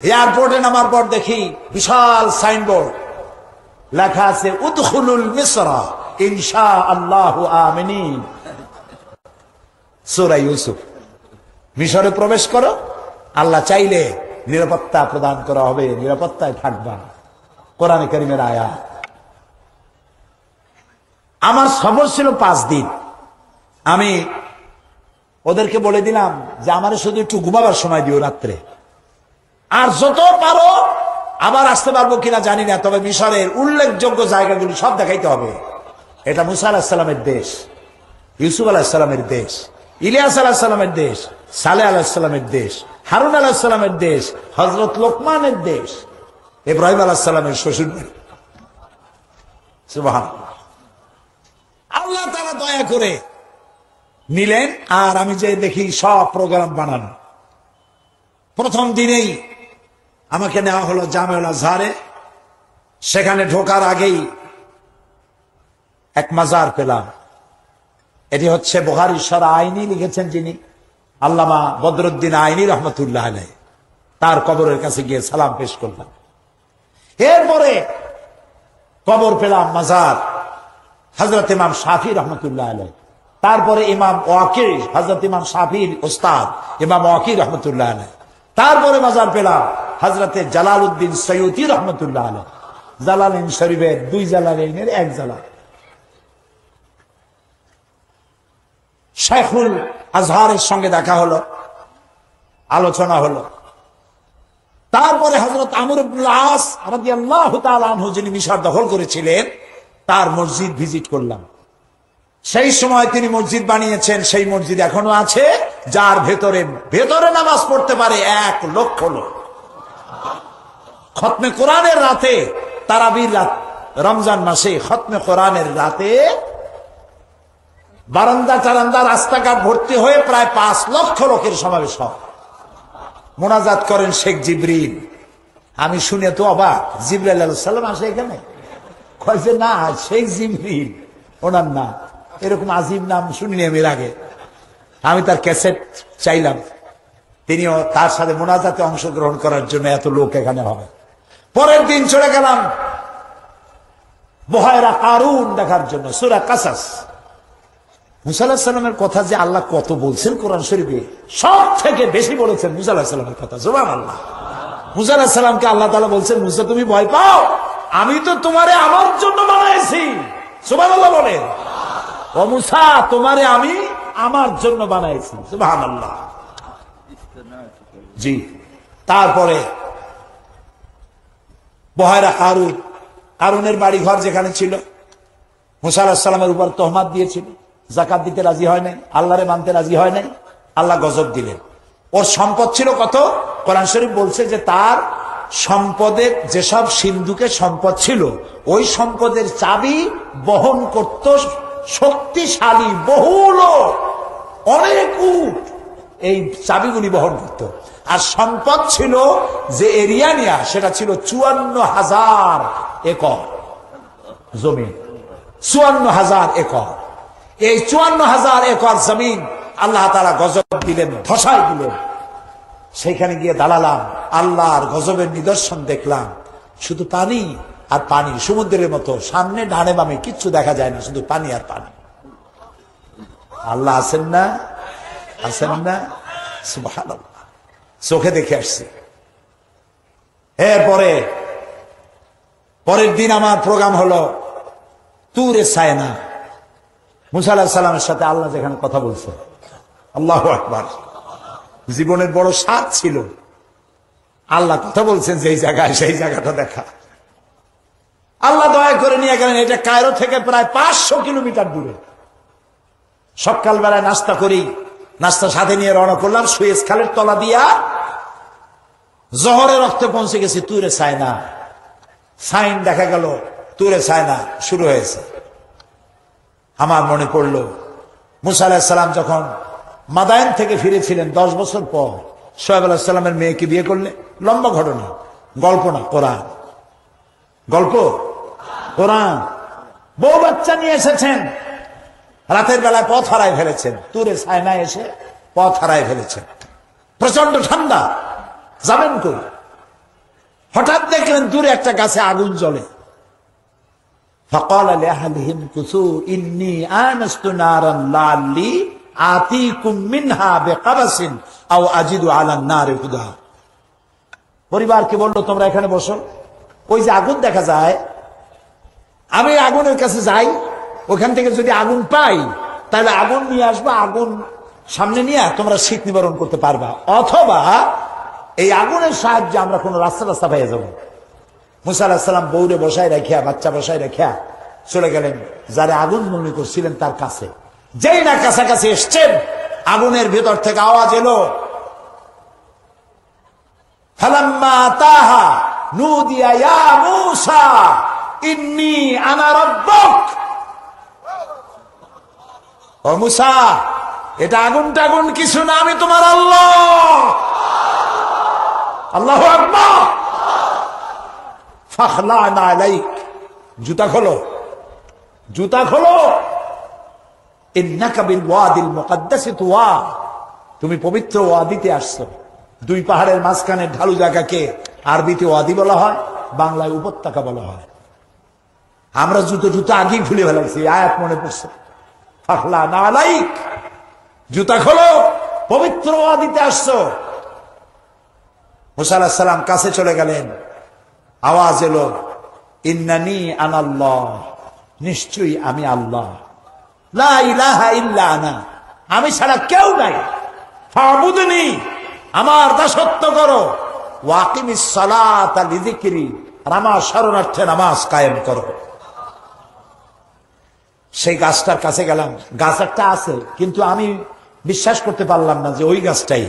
এয়ারপোর্টে নামার পর দেখি বিশাল সাইনবোর্ড, লেখা আছে উদখুলুল মিসরা ইনশাআল্লাহু আমিনিন। সূরা ইউসুফ, মিশরে প্রবেশ করো, আল্লাহ চাইলে নিরাপত্তা প্রদান করা হবে, নিরাপত্তায় থাকবা। কোরআনে কারীমের আয়াত। আমার সফর ছিল 5 দিন। আমি ওদেরকে বলে দিলাম যে আমারে শুধু একটু ঘুমাবার সময় দিও রাত্রে, আর যত পারো আবার আসতে পারবো কিনা জানি না, তবে মিশরের উল্লেখযোগ্য জায়গাগুলি সব দেখাইতে হবে। এটা মুসা আলাইহিস সালামের দেশ, ইউসুফ আলাইহিস সালামের দেশ, ইলিয়াস আলাইহিস সালামের দেশ, সালেহ আলাইহিস সালামের দেশ, হারুন আলাইহিস সালামের দেশ, হযরত লোকমানের দেশ, ইব্রাহিম আলাইহিস সালামের শ্বশুর বাড়ি। সুবহানাল্লাহ। আল্লাহ তাআলা দয়া করে নিলেন, আর আমি যে দেখি সব প্রোগ্রাম বানানো। প্রথম দিনেই আমাকে নেওয়া হলো জামেউল আজহারে। সেখানে ঢোকার আগেই এক মাজার পেলাম। এটি হচ্ছে বুখারী শরহ আইনি লিখেছেন যিনি, আল্লামা বদরুদ্দিন আইনি রহমতুল্লাহ আলাইহি। তার কবরের কাছে গিয়ে সালাম পেশ করলাম। এরপরে কবর পেলাম মাজার হযরত ইমাম শাফি রহমতুল্লাহ আলাইহি। তারপরে ইমাম ওয়াকি, হযরত ইমাম শাফির ওস্তাদ ইমাম ওয়াকি রহমতুল্লাহ আলাইহি। তারপরে মাজার পেলাম হযরতে জালালউদ্দিন সৈয়দী রহমতুল্লাহ আলাইহি। জালালাইন শরীফের 2 জালালাইনের 1 জালাল। শাইখুল আজহারের সঙ্গে দেখা হলো, আলোচনা হলো। তারপরে হযরত আমর ইবনুল আস রাদিয়াল্লাহু তাআলা আনহু যিনি মিশর দখল করেছিলেন, তার মসজিদ ভিজিট করলাম। সেই সময় তিনি মসজিদ বানিয়েছেন, সেই মসজিদ এখনো আছে, যার ভেতরে নামাজ পড়তে পারে 1 লক্ষ লোক। খতমে কোরআনের রাতে, তারাবির রাত, রমজান মাসে খতমে কোরআনের রাতে বারান্দা টারান্দা রাস্তাঘাট ভর্তি হয়ে প্রায় 5 লক্ষ লোকের সমাবেশ হয়। মোনাজাত করেন শেখ জিবরিল। আমি শুনে তো অবাক, জিবরাইল আলাইহিস সালাম আসে এখানে? কইছে না, শেখ জিবরিল ওনার নাম। এরকম আজিব নাম শুনিনি আমি এর আগে। আমি তার ক্যাসেট চাইলাম, তিনিও তার সাথে মোনাজাতে অংশগ্রহণ করার জন্য এত লোক এখানে হবে। পরের দিন চলে গেলাম বুহায়রা কারুন দেখার জন্য, সূরা কাসাস। মুসা আলাইহিস সালামের কথা যে আল্লাহ কত বলছেন কোরআন শরীফে, সব থেকে বেশি বলেছেন মুসা আলাইহিস সালামের কথা। সুবহানাল্লাহ। মুসা আলাইহিস সালামকে আল্লাহ তাআলা বলছেন, মুসা তুমি ভয় পাও, আমি তো তোমারে আমার জন্য বানাইছি। সুবহানাল্লাহ বলেন। ও মুসা, তোমারে আমি আমার জন্য বানাইছি। সুবহানাল্লাহ। জি। তারপরে বুহায়রা কারুন, কারুনের বাড়ি ঘর যেখানে ছিল, মুসা আলাইহিস সালামের উপর তহমাত দিয়েছিল, যাকাত দিতে রাজি হয় নাই, আল্লাহরে মানতে রাজি হয় নাই। আল্লাহ গজব দিলেন। ওর সম্পদ ছিল কত? কোরআন শরীফ বলছে যে তার সম্পদের যেসব সিন্ধুকে সম্পদ ছিল, ওই সম্পদের চাবি বহন করত শক্তিশালী বহু লোক, অনেক উট এই চাবিগুলি বহন করত। আর সম্পদ ছিল যে এরিয়া নিয়া, সেটা ছিল 54,000 একর জমিন। 54,000 একর। এই 54,000 একর জমিন আল্লাহ তাআলা গজব দিলেন, ধসাই দিলেন। সেখানে গিয়ে দাঁড়ালাম, আল্লাহর গজবের নিদর্শন দেখলাম। শুধু পানি আর পানি, সমুদ্রের মতো, সামনে ডানে বামে কিচ্ছু দেখা যায় না, শুধু পানি আর পানি। আল্লাহ আছেন না? আছেন না? সুবহানাল্লাহ। চোখে দেখে আসছি। এরপরে পরের দিন আমার প্রোগ্রাম হলো তুরে সায়না। মুসা আলাইহিস সালামের সাথে আল্লাহ যেখানে কথা বলছে, আল্লাহু আকবার। জীবনের বড় স্বাদ ছিল, আল্লাহ কথা বলছেন যেই জায়গায়, সেই জায়গাটা দেখা। আল্লাহ দয়া করে নিয়ে গেলেন। এটা কায়রো থেকে প্রায় 500 কিলোমিটার দূরে। সকালবেলায় নাস্তা করি, নাস্তা সাথে নিয়ে রওনা করলাম সুয়েজ খালের তলা দিয়া। জোহরের রক্তে পৌঁছে গেছি তুরে সায়না। সাইন দেখা গেল, তুরে সায়না শুরু হয়েছে। আমার মনে পড়ল মুসা আলাইহিস সালাম যখন মাদায়েন থেকে ফিরেছিলেন 10 বছর পর, শুআয়ব আলাইহিস সালামের মেয়েকে বিয়ে করলে। লম্বা ঘটনা, গল্প না, কোরআন। গল্প, কোরআন। বউ বাচ্চা নিয়ে এসেছেন, রাতের বেলায় পথ হারায় ফেলেছেন। তুরে সায়না এসে পথ হারায় ফেলেছেন। প্রচন্ড ঠান্ডা, যাবেন কই? হঠাৎ দেখলেন দূরে একটা গাছে আগুন জ্বলে। فقال لأهلهم كثوا إني آنست نارا لعلي آتيكم منها بقبس أو أجد على النار هدى। পরিবারকে বললো তোমরা এখানে বসো, ওই যে আগুন দেখা যায়, আমি আগুনের কাছে যাই, ওখান থেকে যদি আগুন পাই তাহলে আগুন নিয়ে আসবো, আগুন সামনে নিয়ে তোমরা শীত নিবারণ করতে পারবা, অথবা এই আগুনের সাহায্যে আমরা কোনো রাস্তা পেয়ে যাবো। মুসা আলাইহিস সালাম বউরে বসায় রাখিয়া, বাচ্চা বসায় রাখিয়া চলে গেলেন যারা আগুন মনে করছিলেন তার কাছে। যেই না কাছাকাছি এসছেন, আগুনের ভেতর থেকে আওয়াজ এলো, ফালাম্মা আতাহা নুদিয়া ইয়া মূসা ইন্নী আনা রাব্বুক। ও মূসা, এটা আগুন টাগুন কিছু না, আমি তোমার আল্লাহ। আল্লাহু আকবার। ফাখলা'না আলাইক, জুতা খোলো, জুতা খোলো। ইন্নাকা বিল ওয়াদিল মুকাদ্দাসি তুওয়া, তুমি পবিত্র ওয়াদিতে আসছো। দুই পাহাড়ের মাঝখানে ঢালু জায়গাকে আরবিতে ওয়াদি বলা হয়, বাংলায় উপত্যকা বলা হয়। আমরা জুতো আগেই খুলে ফেলাইছি, আয়াত মনে পড়ছে। ফাখলা'না আলাইক, জুতা খোলো, পবিত্র ওয়াদিতে আসছো। মুসা আলাইহিস সালাম কাছে চলে গেলেন, আওয়াজ এলো, ইন্নানি আনাল্লাহ, নিশ্চয়ই আমি আল্লাহ, লা ইলাহা ইল্লা আনা, আমি ছাড়া কেউ নাই, ফাবুদনি, আমার দাসত্ব করো, ওয়াকিমিস সালাতা লিযিকরি, আর আমার শরণার্থে নামাজ কায়েম করো। সেই গাছটার কাছে গেলাম, গাছ একটা আছে, কিন্তু আমি বিশ্বাস করতে পারলাম না যে ওই গাছটাই।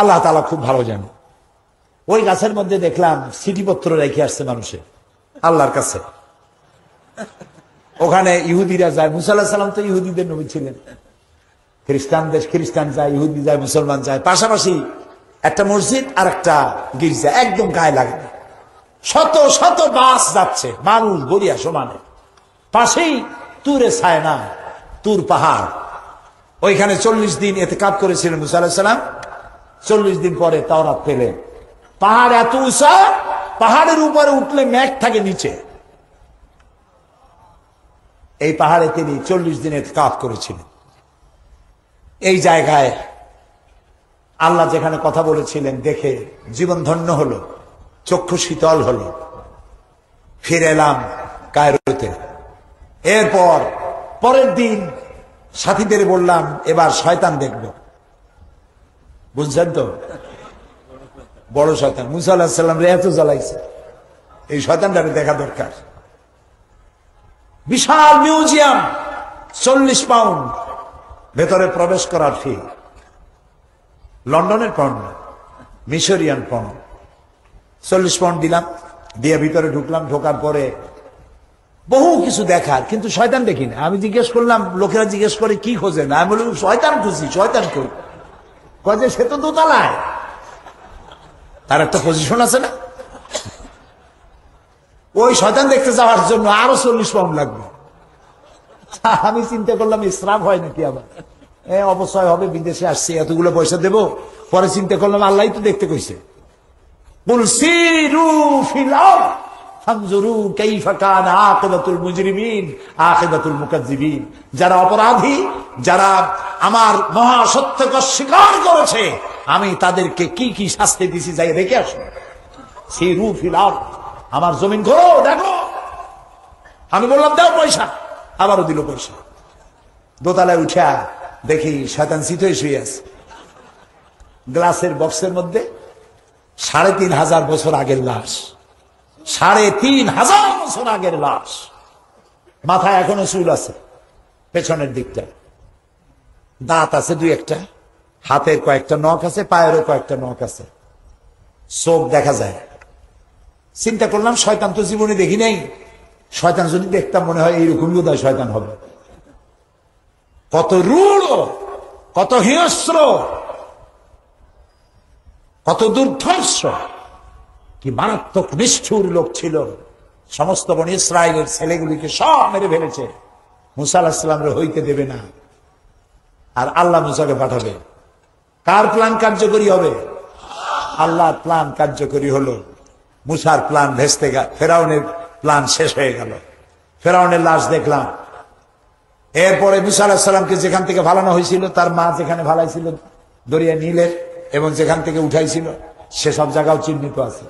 আল্লাহ তাআলা খুব ভালো জানে। ওই গাছের মধ্যে দেখলাম চিঠিপত্র রেখে আসছে মানুষে আল্লাহর কাছে। ওখানে ইহুদিরা যায়, মুসা আলাইহিস সালাম তো ইহুদিদের নবী ছিলেন, খ্রিস্টান যায়, ইহুদি যায়, মুসলমান যায়, পাশাপাশি একটা মসজিদ আর একটা গির্জা একদম গায়ে লাগে। শত শত বাস যাচ্ছে, মানুষ গড়িয়া সমানে। পাশেই তুরে সায়না, তুর পাহাড়, ওইখানে 40 দিন ইতিকাফ করেছিলেন মুসা আলাইহিস সালাম। 40 দিন পরে তাওরাত পেলেন। পাহাড় এত উঁচা, পাহাড়ের উপরে উঠলে মেঘ থাকে নিচে। এই পাহাড়ে তিনি 40 দিন ইতিকাফ করেছিলেন। এই জায়গায় আল্লাহ যেখানে কথা বলেছিলেন দেখে জীবন ধন্য হলো, চক্ষু শীতল হলো। ফিরে এলাম কায়রোতে। এরপর পরের দিন সাথীদের বললাম, এবার শয়তান দেখব। বুঝছেন তো, বড় শয়তান। মুসা আলাইহিস সালাম রে এত জ্বালাইছে, এই শয়তানটাকে দেখা দরকার। বিশাল মিউজিয়াম, 40 পাউন্ড ভেতরে প্রবেশ করার ফি। লন্ডনের পাউন্ড, মিশরিয়ান পাউন্ড। 40 পাউন্ড দিলাম, দিয়ে ভিতরে ঢুকলাম। ঢোকার পরে বহু কিছু দেখার, কিন্তু শয়তান দেখি না। আমি জিজ্ঞেস করলাম, লোকেরা জিজ্ঞেস করে কি খোঁজে না, আমি বলি শয়তান খুঁজি। শয়তান কই? কয় যে সে তো দোতলায়, তার একটা পজিশন আছে না। ওই শয়তান দেখতে যাওয়ার জন্য আরো 40 পাউন্ড লাগবে। আমি চিন্তা করলাম ইসরাফ হয় নাকি, আবার অবশ্যই হবে, বিদেশে আসছে এতগুলো পয়সা দেবো। পরে চিন্তা করলাম আল্লাহ তো দেখতে কইছে, কুল সিরু ফিল আরদ ফানজুরু কাইফা কানা আকিবাতুল মুজরিমিন আকিবাতুল মুকাজ্জিবিন। যারা অপরাধী, যারা আমার মহা সত্যকে অস্বীকার করেছে, আমি তাদেরকে কি কি শাস্তি দিছি যাই দেখে আসো। সিরু ফিল আরদ, আমার জমিন ঘোরো দেখো। আমি বললাম দাও পয়সা, আবারও দিল পয়সা। দোতলায় উঠা দেখি শয়তান চিতই শুয়ে আছে, গ্লাসের বক্সের মধ্যে 3500 বছর আগের লাশ। 3500 বছর আগের লাশ। মাথায় এখনো চুল আছে, পেছনের দিকটা দাঁত আছে 2-1টা, হাতের কয়েকটা নখ আছে, পায়েরও কয়েকটা নখ আছে, চোখ দেখা যায়। চিন্তা করলাম শয়তান তো জীবনে দেখি নাই, শয়তান যদি দেখতাম মনে হয় এইরকমই বোধহয় শয়তান হবে। কত রূঢ়, কত হিংস্র, কত দুর্ধর্ষ, কি মারাত্মক নিষ্ঠুর লোক ছিল। সমস্ত বনি ইসরায়েলের ছেলেগুলিকে সব মেরে ফেলেছে। মুসা আলাইহিস সালামের হইতে দেবে না, আর আল্লাহ মুসাকে পাঠাবে। কার প্ল্যান কার্যকরী হবে? আল্লাহর প্ল্যান কার্যকরী হলো। মুসার প্ল্যান ভেস্তে গেল, ফেরাউনের প্ল্যান শেষ হয়ে গেল। ফেরাউনের লাশ দেখলাম। এরপরে মুসা আলাইহিস সালামকে যেখান থেকে ভালানো হয়েছিল, তার মা যেখানে ভালাইছিল দরিয়া নীলের, এবং যেখান থেকে উঠাইছিল সেসব জায়গাও চিহ্নিত আছে।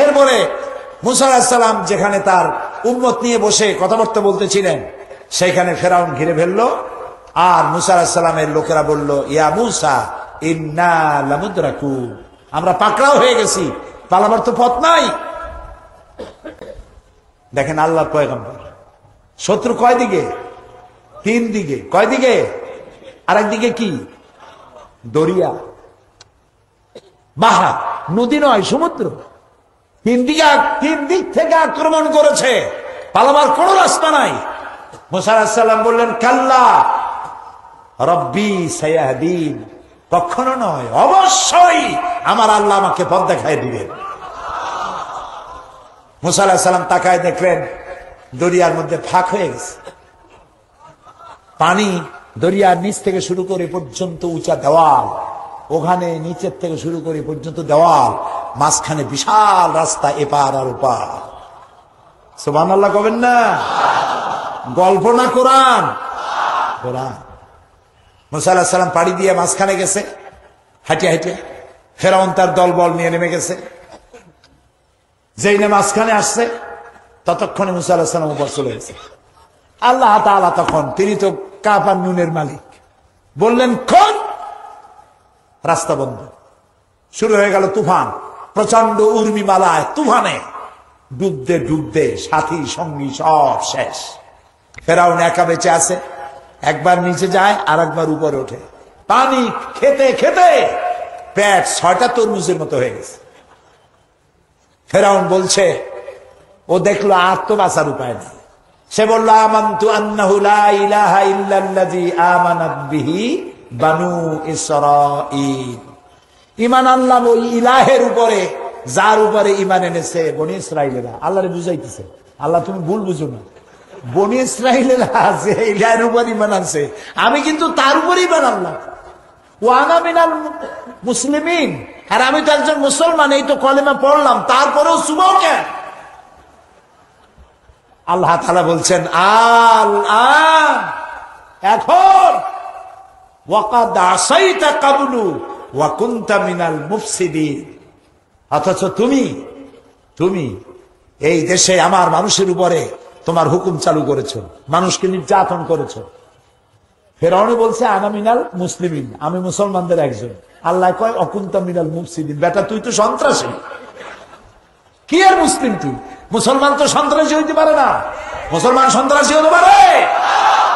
এরপরে মুসা আলাইহিস সালাম যেখানে তার উম্মত নিয়ে বসে কথাবার্তা বলতেছিলেন, সেইখানে ফেরাউন ঘিরে ফেললো। আর মুসা আলাইহিস সালামের লোকেরা বলল, ইয়া মুসা ইন্না লামুদরাকুন, আমরা পাকড়াও হয়ে গেছি, পালাবার তো পথ নাই। দেখেন আল্লাহর পয়গম্বর, শত্রু কয় দিকে? তিন দিকে। কয় দিকে? আরেকদিকে কি? দরিয়া, বাহা, নদী নয়, সমুদ্র। তিন দিক থেকে আক্রমণ করেছে, পালাবার কোনো রাস্তা নাই। মুসা আলাইহিস সালাম বললেন, কাল্লা রব্বি সায়াহদিন, কখনো নয়, অবশ্যই আমার আল্লাহ আমাকে পথ দেখায় দিবেন। মুসা আলাইহিস সালাম তাকায় দেখলেন দরিয়ার মধ্যে ফাঁক হয়ে গেছে। পানি দরিয়ার নিচ থেকে শুরু করে পর্যন্ত উঁচা দেওয়াল, ওখানে নিচের থেকে শুরু করে পর্যন্ত দেওয়াল, মাঝখানে বিশাল রাস্তা, এপার আর ওপার। সুবহানাল্লাহ কবেন না? গল্প না কোরআন? কোরআন। মুসা আলাইহিস সালাম পাড়ি দিয়ে মাঝখানে গেছে, হাঁটিয়ে হাঁটিয়ে। ফেরাউন তার দলবল নিয়ে নেমে গেছে। যেই না মাঝখানে আসছে, ততক্ষণে মুসা আলাইহিস সালাম উপর চলে গেছে। আল্লাহ তাআলা তখন, তিনি তো কাপ আর নুনের মালিক, বললেন কোন, রাস্তা বন্ধ। শুরু হয়ে গেল তুফান, প্রচন্ড উর্মিমালায়, তুফানে ডুবতে ডুবতে সাথী সঙ্গী সব শেষ। ফেরাউন একা বেঁচে আছে, একবার নিচে যায় আর একবার উপরে ওঠে। পানি খেতে খেতে পেট 6টা তরমুজের মতো হয়ে গেছে। ফেরাউন বলছে, ও দেখলো আর তো বাঁচার উপায় নেই। সে বলল, আমানতু আন্নাহু লা ইলাহা ইল্লাল্লাযী আমানাত বিহি বানু ইসরাঈল। ঈমান আনলাম ওই ইলাহের উপরে, যার উপরে ঈমান এনেছে বনি ইসরাঈলেরা। আল্লাহরে বুঝাইতেছে, আল্লাহ তুমি ভুল বুঝো না, বনি ইসরাঈলেরা আছে ইলাহের উপর ঈমান আনছে, আমি কিন্তু তার উপর ঈমান আনলাম। ওয়া আনা মিনাল মুসলিমিন, আর আমি তো একজন মুসলমান, এই তো কলেমা পড়লাম, তারপরেও চুবাও কেন? আল্লাহ তাআলা বলছেন, এখন ওয়াকাদ আসাইতা কাবলু ওয়া কুনতা মিনাল মুফসিদিন, অথচ তুমি এই দেশে আমার মানুষের উপরে তোমার হুকুম চালু করেছো, মানুষকে নির্যাতন করেছো। ফেরাউন বলছে, আনা মিনাল মুসলিমিন, আমি মুসলমানদের একজন। আল্লাহ কয়, অকুনতা মিনাল মুফসিদিন, বেটা তুই তো সন্ত্রাসী। কি আর মুসলিম তুই? মুসলমান তো সন্ত্রাসী হইতে পারে না। মুসলমান সন্ত্রাসী হতে পারে?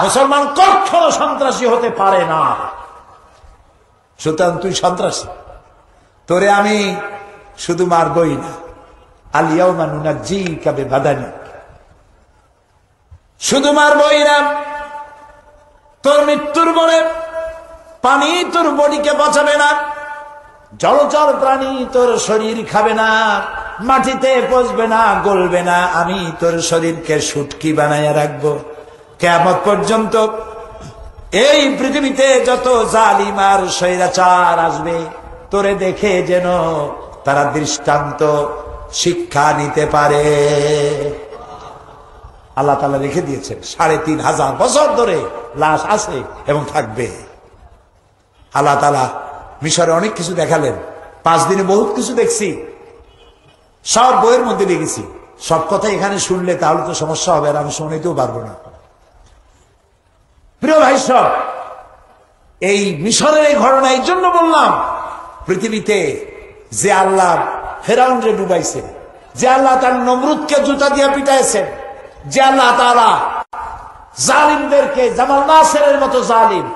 মুসলমান কখনো সন্ত্রাসী হতে পারে না। সুতরাং তুই সন্ত্রাসী, তোরে আমি শুধু মারবই না, আল ইয়াউমা নুনাজ্জিকা বিবাদানিক, শুধু মারবই না, তোর মৃত্যুর পরে পানি তোর বডিকে বাঁচাবে না, জলচর প্রাণী তোর শরীর খাবে না, মাটিতে পচবে না, গলবে না, আমি তোর শরীরকে শুটকি বানাইয়া রাখবো কিয়ামত পর্যন্ত। এই পৃথিবীতে যত জালিম আর স্বৈরাচার আসবে, তোরে দেখে যেন তারা দৃষ্টান্ত শিক্ষা নিতে পারে। আল্লাহ তাআলা রেখে দিয়েছেন ৩৫০০ বছর ধরে লাশ আছে এবং থাকবে। আল্লাহ তাআলা মিশরে অনেক কিছু দেখালেন, 5 দিনে বহুত কিছু দেখছি, সব বইয়ের মধ্যে লিখেছি। সব কথা এখানে শুনলে তাহলে তো সমস্যা হবে, আর আমি শুনাইতেও পারবো না। প্রিয় ভাই সব, এই মিশরের এই ঘটনা এই জন্য বললাম, পৃথিবীতে যে আল্লাহ ফেরাউনরে ডুবাইছে, যে আল্লাহ তার নমরুদকে জুতা দিয়ে পিটাইছেন, যে আল্লাহ তাআলা জালিমদেরকে, জামাল নাসেরের মতো জালিম,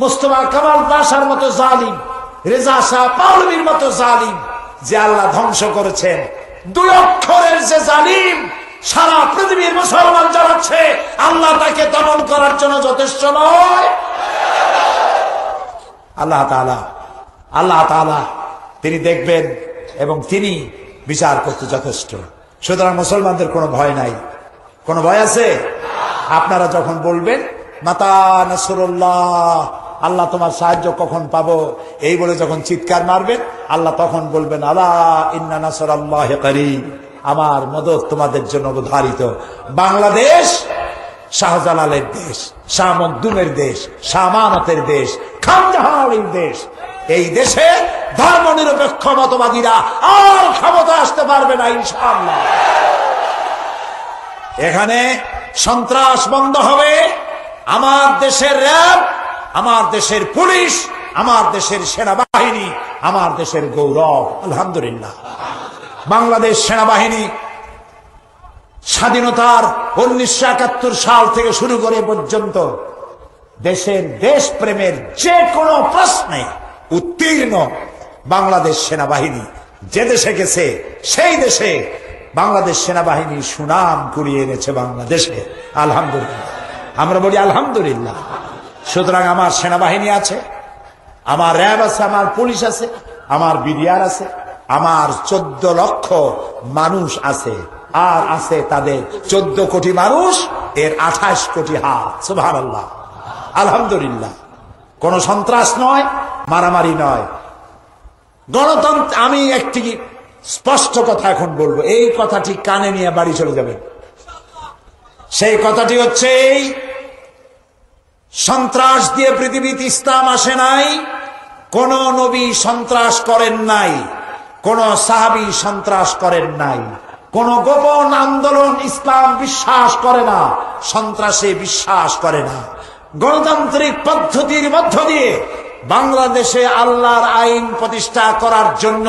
মুস্তফা কামাল পাশার মতো জালিম, রেজা শাহ পাওলভীর মতো জালিম যে আল্লাহ ধ্বংস করেছেন, 2 অক্ষরের যে জালিম সারা পৃথিবীর মুসলমান জানাচ্ছে, আল্লাহ তাকে দমন করার জন্য যথেষ্ট নয়। আল্লাহ তাআলা তিনি দেখবেন এবং তিনি বিচার করতে যথেষ্ট। সুতরাং মুসলমানদের কোনো ভয় নাই। কোনো ভয় আছে? আপনারা যখন বলবেন মাতা নাসরুল্লাহ আল্লাহ তোমার সাহায্য কখন পাবো, এই বলে যখন চিৎকার মারবেন আল্লাহ তখন বলবেন আলা ইন্না নাসরাল্লাহি করিব, আমার মদদ তোমাদের জন্য অবধারিত। বাংলাদেশ শাহজালালের দেশ, শাহ মখদুমের দেশ, শাহ আমানতের দেশ, খানজাহানের দেশ। এই দেশে ধর্ম নিরপেক্ষ মতবাদীরা আর ক্ষমতা আসতে পারবে না ইনশাআল্লাহ। এখানে সন্ত্রাস বন্ধ হবে। আমার দেশের র্যাব, আমার দেশের পুলিশ, আমার দেশের সেনাবাহিনী আমার দেশের গৌরব। আলহামদুলিল্লাহ। বাংলাদেশ সেনাবাহিনী স্বাধীনতার 1971 সাল থেকে শুরু করে পর্যন্ত দেশের দেশপ্রেমের যে কোনো প্রশ্নে উত্তীর্ণ। বাংলাদেশ সেনাবাহিনী যে দেশে গেছে সেই দেশে বাংলাদেশ সেনাবাহিনী সুনাম কুড়িয়ে এনেছে বাংলাদেশে। আলহামদুলিল্লাহ, আমরা বলি আলহামদুলিল্লাহ। সুতরাং আমার সেনাবাহিনী আছে, আমার র্যাব আছে, আমার পুলিশ আছে, আমার বিডিআর আছে, আমার 14 লক্ষ মানুষ আছে, আর আছে তাদের 14 কোটি মানুষ, এর 28 কোটি হাত। সুবহানাল্লাহ, আলহামদুলিল্লাহ। কোন সন্ত্রাস নয়, মারামারি নয়, গণতন্ত্র। আমি একটি স্পষ্ট কথা এখন বলবো, এই কথাটি কানে নিয়ে বাড়ি চলে যাবেন। সেই কথাটি হচ্ছে এই, সন্ত্রাস দিয়ে পৃথিবীতে ইসলাম আসে নাই, কোন নবী সন্ত্রাস করেন নাই, কোন সাহাবী সন্ত্রাস করেন নাই, কোন গোপন আন্দোলন ইসলাম বিশ্বাস করে না, সন্ত্রাসে বিশ্বাস করে না। গণতান্ত্রিক পদ্ধতির মধ্য দিয়ে বাংলাদেশে আল্লাহর আইন প্রতিষ্ঠা করার জন্য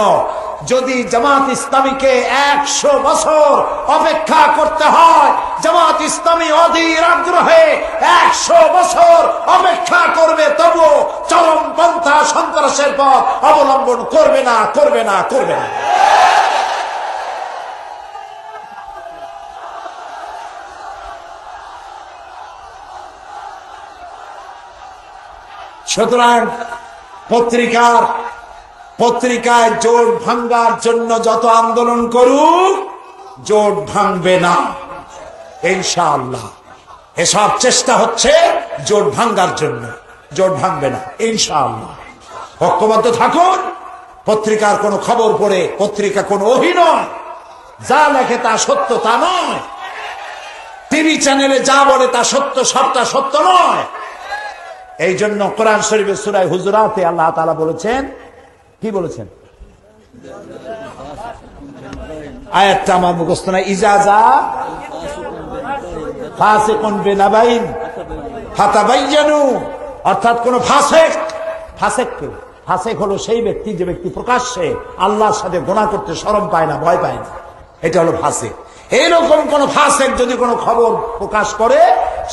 যদি জামাত ইসলামীকে 100 বছর অপেক্ষা করতে হয়, জামাত ইসলামী অধীর আগ্রহে 100 বছর অপেক্ষা করবে, তবু চরমপন্থা সন্ত্রাসের পথ অবলম্বন করবে না, করবে না, করবে না। সুতরাং পত্রিকায় জোট ভাঙ্গার জন্য যত আন্দোলন করুক, জোট ভাঙবে না ইনশাআল্লাহ। এসব চেষ্টা হচ্ছে জোট ভাঙ্গার জন্য, জোট ভাঙবে না ইনশাআল্লাহ। ঐক্যবদ্ধ থাকুন। পত্রিকার কোন খবর পড়ে পত্রিকা কোন অভিনয়, যা লেখে তা সত্য তা নয়, টিভি চ্যানেলে যা বলে তা সত্য, সবটা সত্য নয়। এই জন্য কোরআন শরীফের সূরা হুজুরাতে আল্লাহ তাআলা বলেছেন, কি বলেছেন? আয়াতটা আমার মুখস্থ নাই। ইজাজা ফাসিকুন বিনাবাইন ফাতাবায়ানু, অর্থাৎ কোন ফাসেক হলো সেই ব্যক্তি যে ব্যক্তি প্রকাশ্যে আল্লাহর সাথে গুনাহ করতে শরম পায় না, ভয় পায় না, এটা হলো ফাসেক। এইরকম কোন ফাসেক যদি কোনো খবর প্রকাশ করে,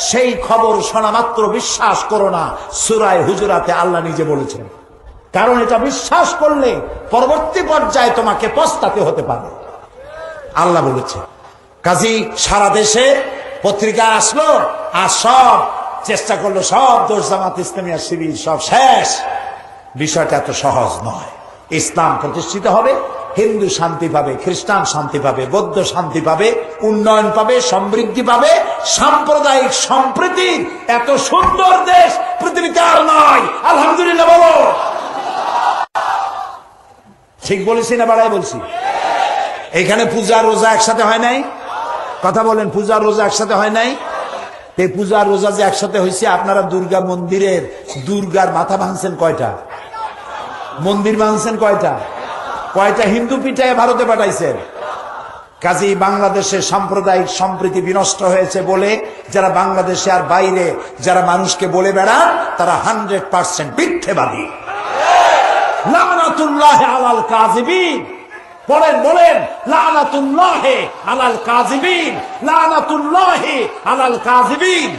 সেই খবর শোনা মাত্র বিশ্বাস করো না। সূরা হুজুরাতে আল্লাহ নিজে বলেছেন, কারণ এটা বিশ্বাস করলে পরবর্তী পর্যায়ে তোমাকে পস্তাতে হতে পারে, আল্লাহ বলেছে। কাজী সারা দেশে পত্রিকা আসলো আর সব চেষ্টা করলো, সব দোষ জামাত ইসলামী আর শিবির, সব শেষ। বিষয়টা এত সহজ নয়। ইসলাম প্রতিষ্ঠিত হবে, হিন্দু শান্তি পাবে, খ্রিস্টান শান্তি পাবে, বৌদ্ধ শান্তি পাবে, উন্নয়ন পাবে, সমৃদ্ধি পাবে, সাম্প্রদায়িক সম্প্রীতির এত সুন্দর দেশ পৃথিবীতে আর নাই। আলহামদুলিল্লাহ বলো। ঠিক বলেছি না বাড়াই বলছি? এখানে পূজা রোজা একসাথে হয় নাই? কথা বলেন, পূজা রোজা একসাথে হয় নাই? এই পূজা রোজা যে একসাথে হয়েছে, আপনারা দুর্গা মন্দিরের দুর্গার মাথা ভাঙছেন কয়টা? মন্দির ভাঙছেন কয়টা? কয়টা হিন্দু পিঠায় ভারতে পাঠাইছেন? কাজেই বাংলাদেশের সাম্প্রদায়িক সম্প্রীতি বিনষ্ট হয়েছে বলে যারা বাংলাদেশে আর বাইরে যারা মানুষকে বলে বেড়ান, তারা 100% মিথ্যেবাদী। লানাতুল্লাহি আলাল কাযিবিন। বলেন লানাতুল্লাহি আলাল কাযিবিন, লানাতুল্লাহি আলাল কাযিবিন।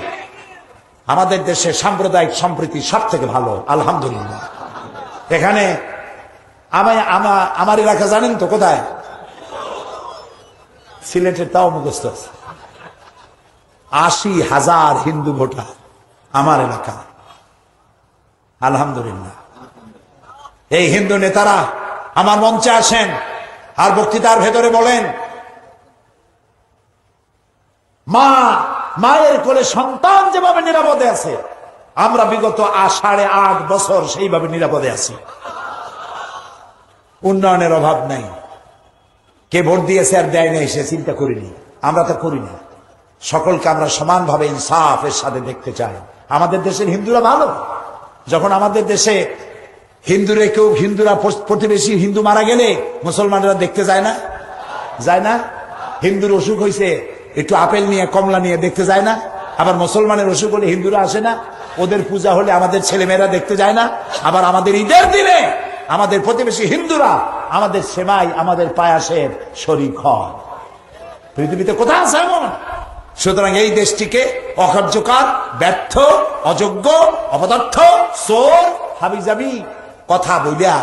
আমাদের দেশে সাম্প্রদায়িক সম্প্রীতি সব থেকে ভালো, আলহামদুলিল্লাহ। এখানে আমার এলাকা জানেন তো কোথায়? সিলেটের, তাও মুখস্থ আছে। 80,000 হিন্দু ভোটার আমার এলাকা, আলহামদুলিল্লাহ। এই হিন্দু নেতারা আমার মঞ্চে আসেন আর বক্তৃতার ভেতরে বলেন, মায়ের কোলে সন্তান যেভাবে নিরাপদে আছে, আমরা বিগত 8.5 বছর সেইভাবে নিরাপদে আছি। উন্নয়নের অভাব নাই। কে ভোট দিয়েছে আর দেয় নাই সে চিন্তা করিনি, আমরা তো করি না। সকলকে আমরা সমানভাবে ইনসাফের সাথে দেখতে চাই। আমাদের দেশের হিন্দুরা ভালো। যখন আমাদের দেশে হিন্দুরা প্রতিবেশী হিন্দু মারা গেলে মুসলমানরা দেখতে যায় না, যায় না? হিন্দুর অসুখ হয়েছে, একটু আপেল নিয়ে কমলা নিয়ে দেখতে যায় না? আবার মুসলমানের অসুখ হলে হিন্দুরা আসে না? ওদের পূজা হলে আমাদের ছেলেমেয়েরা দেখতে যায় না? আবার আমাদের ঈদের দিনে আমাদের প্রতিবেশী হিন্দুরা আমাদের সেমাই, আমাদের পায়াসের শরীক হয়। পৃথিবীতে কোথায় আছে এমন? সুতরাং এই দেশটিকে অকার্যকর, ব্যর্থ, অযোগ্য, অপদার্থ, চোর, হাবিজাবি কথা বলিয়া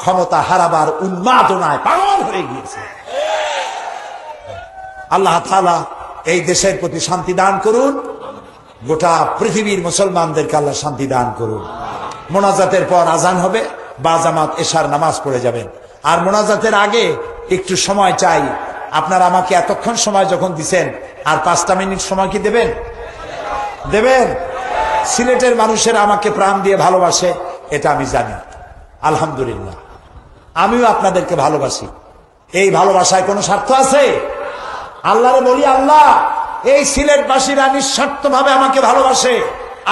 ক্ষমতা হারাবার উন্মাদনায় পাগল হয়ে গিয়েছে। আল্লাহ তাআলা এই দেশের প্রতি শান্তি দান করুন। গোটা পৃথিবীর মুসলমানদেরকে আল্লাহ শান্তি দান করুন। মোনাজাতের পর আজান হবে, বা জামাত এশার নামাজ পড়ে যাবেন। আর মোনাজাতের আগে একটু সময় চাই। আপনারা আমাকে এতক্ষণ সময় যখন দিচ্ছেন, আর 5টা মিনিট সময় কি দেবেন? দেবেন? সিলেটের মানুষেরা আমাকে প্রাণ দিয়ে ভালোবাসে, এটা আমি জানি। আলহামদুলিল্লাহ, আমিও আপনাদেরকে ভালোবাসি। এই ভালোবাসায় কোনো স্বার্থ আছে? আল্লাহরে বলি, আল্লাহ, এই সিলেটবাসীরা নিঃস্বার্থভাবে আমাকে ভালোবাসে,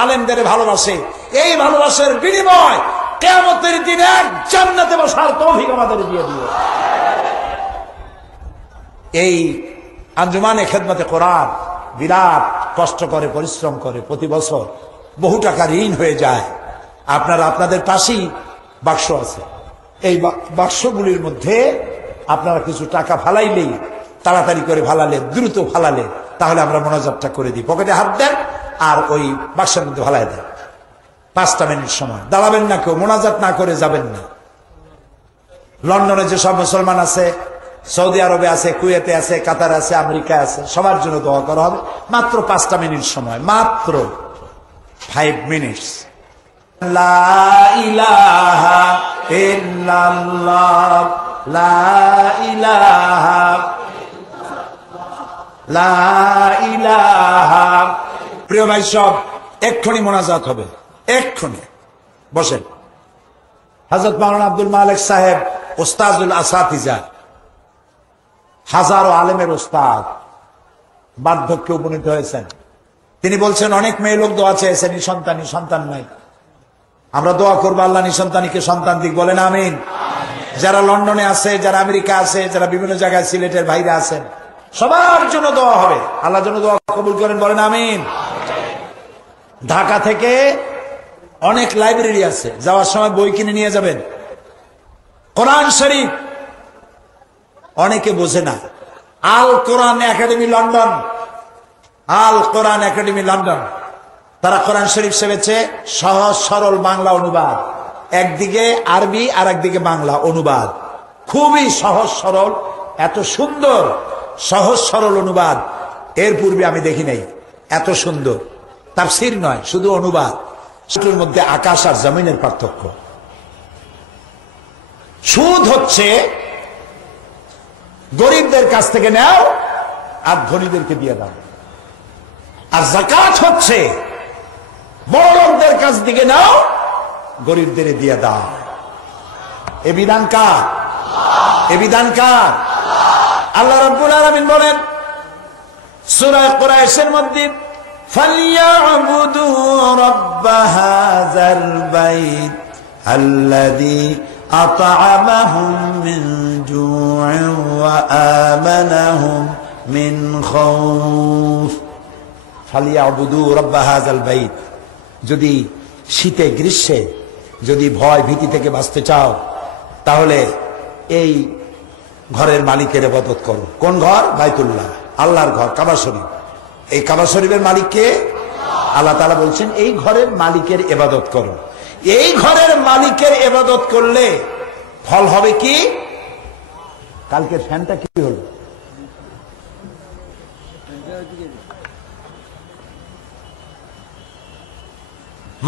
আলেমদের ভালোবাসে। এই ভালোবাসার বিনিময় কিয়ামতের দিনে জান্নাতে বসার তৌফিক আমাদের দিয়ে দিও। এই আঞ্জুমানে খেদমতে কোরআন বিরাট কষ্ট করে, পরিশ্রম করে, প্রতি বছর বহু টাকা ঋণ হয়ে যায়। আপনারা আপনাদের পাশেই বাক্স আছে, এই বাক্সগুলির মধ্যে আপনারা কিছু টাকা ফালাইলেই, তাড়াতাড়ি করে ফালালে, দ্রুত ফালালে, তাহলে আমরা মোনাজাতটা করে দিই। পকেটে হাত দেন আর ওই বাক্সের মধ্যে ফালাই দেন। 5টা মিনিট সময় দাঁড়াবেন না, কেউ মোনাজাত না করে যাবেন না। লন্ডনে যেসব মুসলমান আছে, সৌদি আরবে আছে, কুয়েতে আছে, কাতারে আছে, আমেরিকা আছে, সবার জন্য দোয়া করা হবে। মাত্র 5টা মিনিট সময়, মাত্র 5 মিনিটস। লা ইলাহা ইল্লাল্লাহ, লা ইলাহা, লা ইলাহা। প্রিয় ভাই সব, এক্ষুনি মোনাজাত হবে, এক্ষুনি। বসেন। হযরত মাওলানা আব্দুল মালিক সাহেব উস্তাদুল আসাতিজা, হাজারো আলেমের উস্তাদ, বার্ধক্যে উপনীত হয়েছেন। তিনি বলছেন, অনেক মেয়ে লোক দোয়া চেয়েছেন, সন্তান নাই। আমরা দোয়া করবো আল্লাহ নিঃসন্তানীকে সন্তান দিক, বলেন আমিন। যারা লন্ডনে আছে, যারা আমেরিকা আছে, যারা বিভিন্ন জায়গায় সিলেটের বাইরে আছেন, সবার জন্য দোয়া হবে। আল্লাহ যেন দোয়া কবুল করেন, বলেন আমিন। ঢাকা থেকে অনেক লাইব্রেরি আছে, যাওয়ার সময় বই কিনে নিয়ে যাবেন। কোরআন শরীফ অনেকে বোঝে না। আল কোরআন একাডেমি লন্ডন, আল কোরআন একাডেমি লন্ডন, তারা কোরআন শরীফ সেবেছে সহজ সরল বাংলা অনুবাদ। একদিকে আরবি আর একদিকে বাংলা অনুবাদ, খুবই সহজ সরল, এত সুন্দর সহজ সরল অনুবাদ এর পূর্বে আমি দেখি নাই। এত সুন্দর তাফসীর নয়, শুধু অনুবাদ। সেটার মধ্যে আকাশ আর জমিনের পার্থক্য। সুদ হচ্ছে গরিবদের কাছ থেকে নাও আর ধনীদেরকে দিয়ে দাও, আর যাকাত হচ্ছে বড় লোকদের কাছ থেকে নাও, গরিবদের দিয়ে দাও। এ বিধান কার? এ বিধান কার? আল্লাহ রাব্বুল আলামিন বলেন সূরা কুরাইশের মধ্যে, ফালিয়াবুদু রাব্ব হাযাল বাইত আল্লাযী আত'আমাহুম মিন জু'ইন ওয়া আমানাহুম মিন খাউফ। ফালিয়াবুদু রাব্ব হাযাল বাইত, যদি শীতে গ্রীষ্মে যদি ভয় ভীতি থেকে বাঁচতে চাও, তাহলে এই ঘরের মালিকের ইবাদত করো। কোন ঘর? বাইতুল্লাহ, আল্লাহর ঘর, কাবা শরীফ। এই কাবা শরীফের মালিককে আল্লাহ তাআলা বলছেন, এই ঘরের মালিকের ইবাদত করো। এই ঘরের মালিকের ইবাদত করলে ফল হবে কি? কালকের ফ্যানটা কি হলো?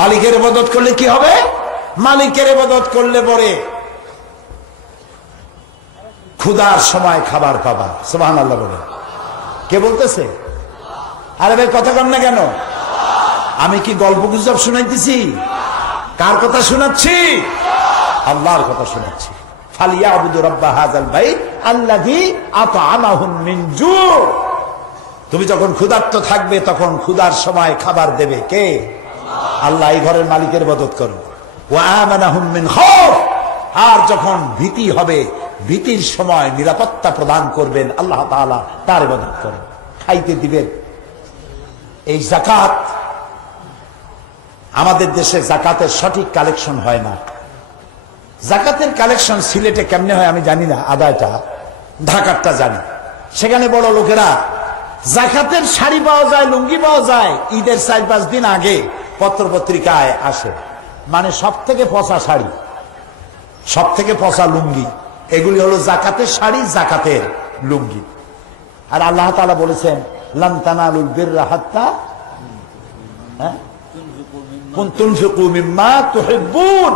মালিকের ইবাদত করলে কি হবে? মালিকের ইবাদত করলে পরে ক্ষুধার সময় খাবার পাবা। সুবহানাল্লাহ বলে। কে বলতেছে? আরে ভাই কথা কন না কেন? আমি কি গল্প গুজব শুনাইতেছি? কার কথা শোনাচ্ছি? আল্লাহর কথা শোনাচ্ছি। ফালিয়াবুদু রাব্বা হাযাল বাইত আল্লাযী আত'আমাহুম মিন জু'। তুমি যখন ক্ষুধার্ত থাকবে তখন ক্ষুধার সময় খাবার দেবে কে? আল্লাহ। এই ঘরের মালিকের ইবাদত করো। ওয়া আমানাহুম মিন খাউফ। আর যখন ভীতি হবে, ভীতির সময় নিরাপত্তা প্রদান করবেন আল্লাহ তাআলা, তার ইবাদত করো। খাইতে দিবেন। এই যাকাত, আমাদের দেশে যাকাতের সঠিক কালেকশন হয় না। যাকাতের কালেকশন সিলেটে কেমনে হয় আমি জানি না, আদায়টা ঢাকারটা জানি। সেখানে বড় লোকেরা যাকাতের শাড়ি পাওয়া যায়, লুঙ্গি পাওয়া যায় ঈদের 4-5 দিন আগে পত্র পত্রিকায় আসে। মানে সব থেকে পচা শাড়ি, সব থেকে পচা লুঙ্গি, এগুলি হলো যাকাতের শাড়ি, যাকাতের লুঙ্গি। আর আল্লাহ তাআলা বলেছেন লান তানালুল বিররা হাত্তা তুনফিকু মিম্মা তুহিব্বুন।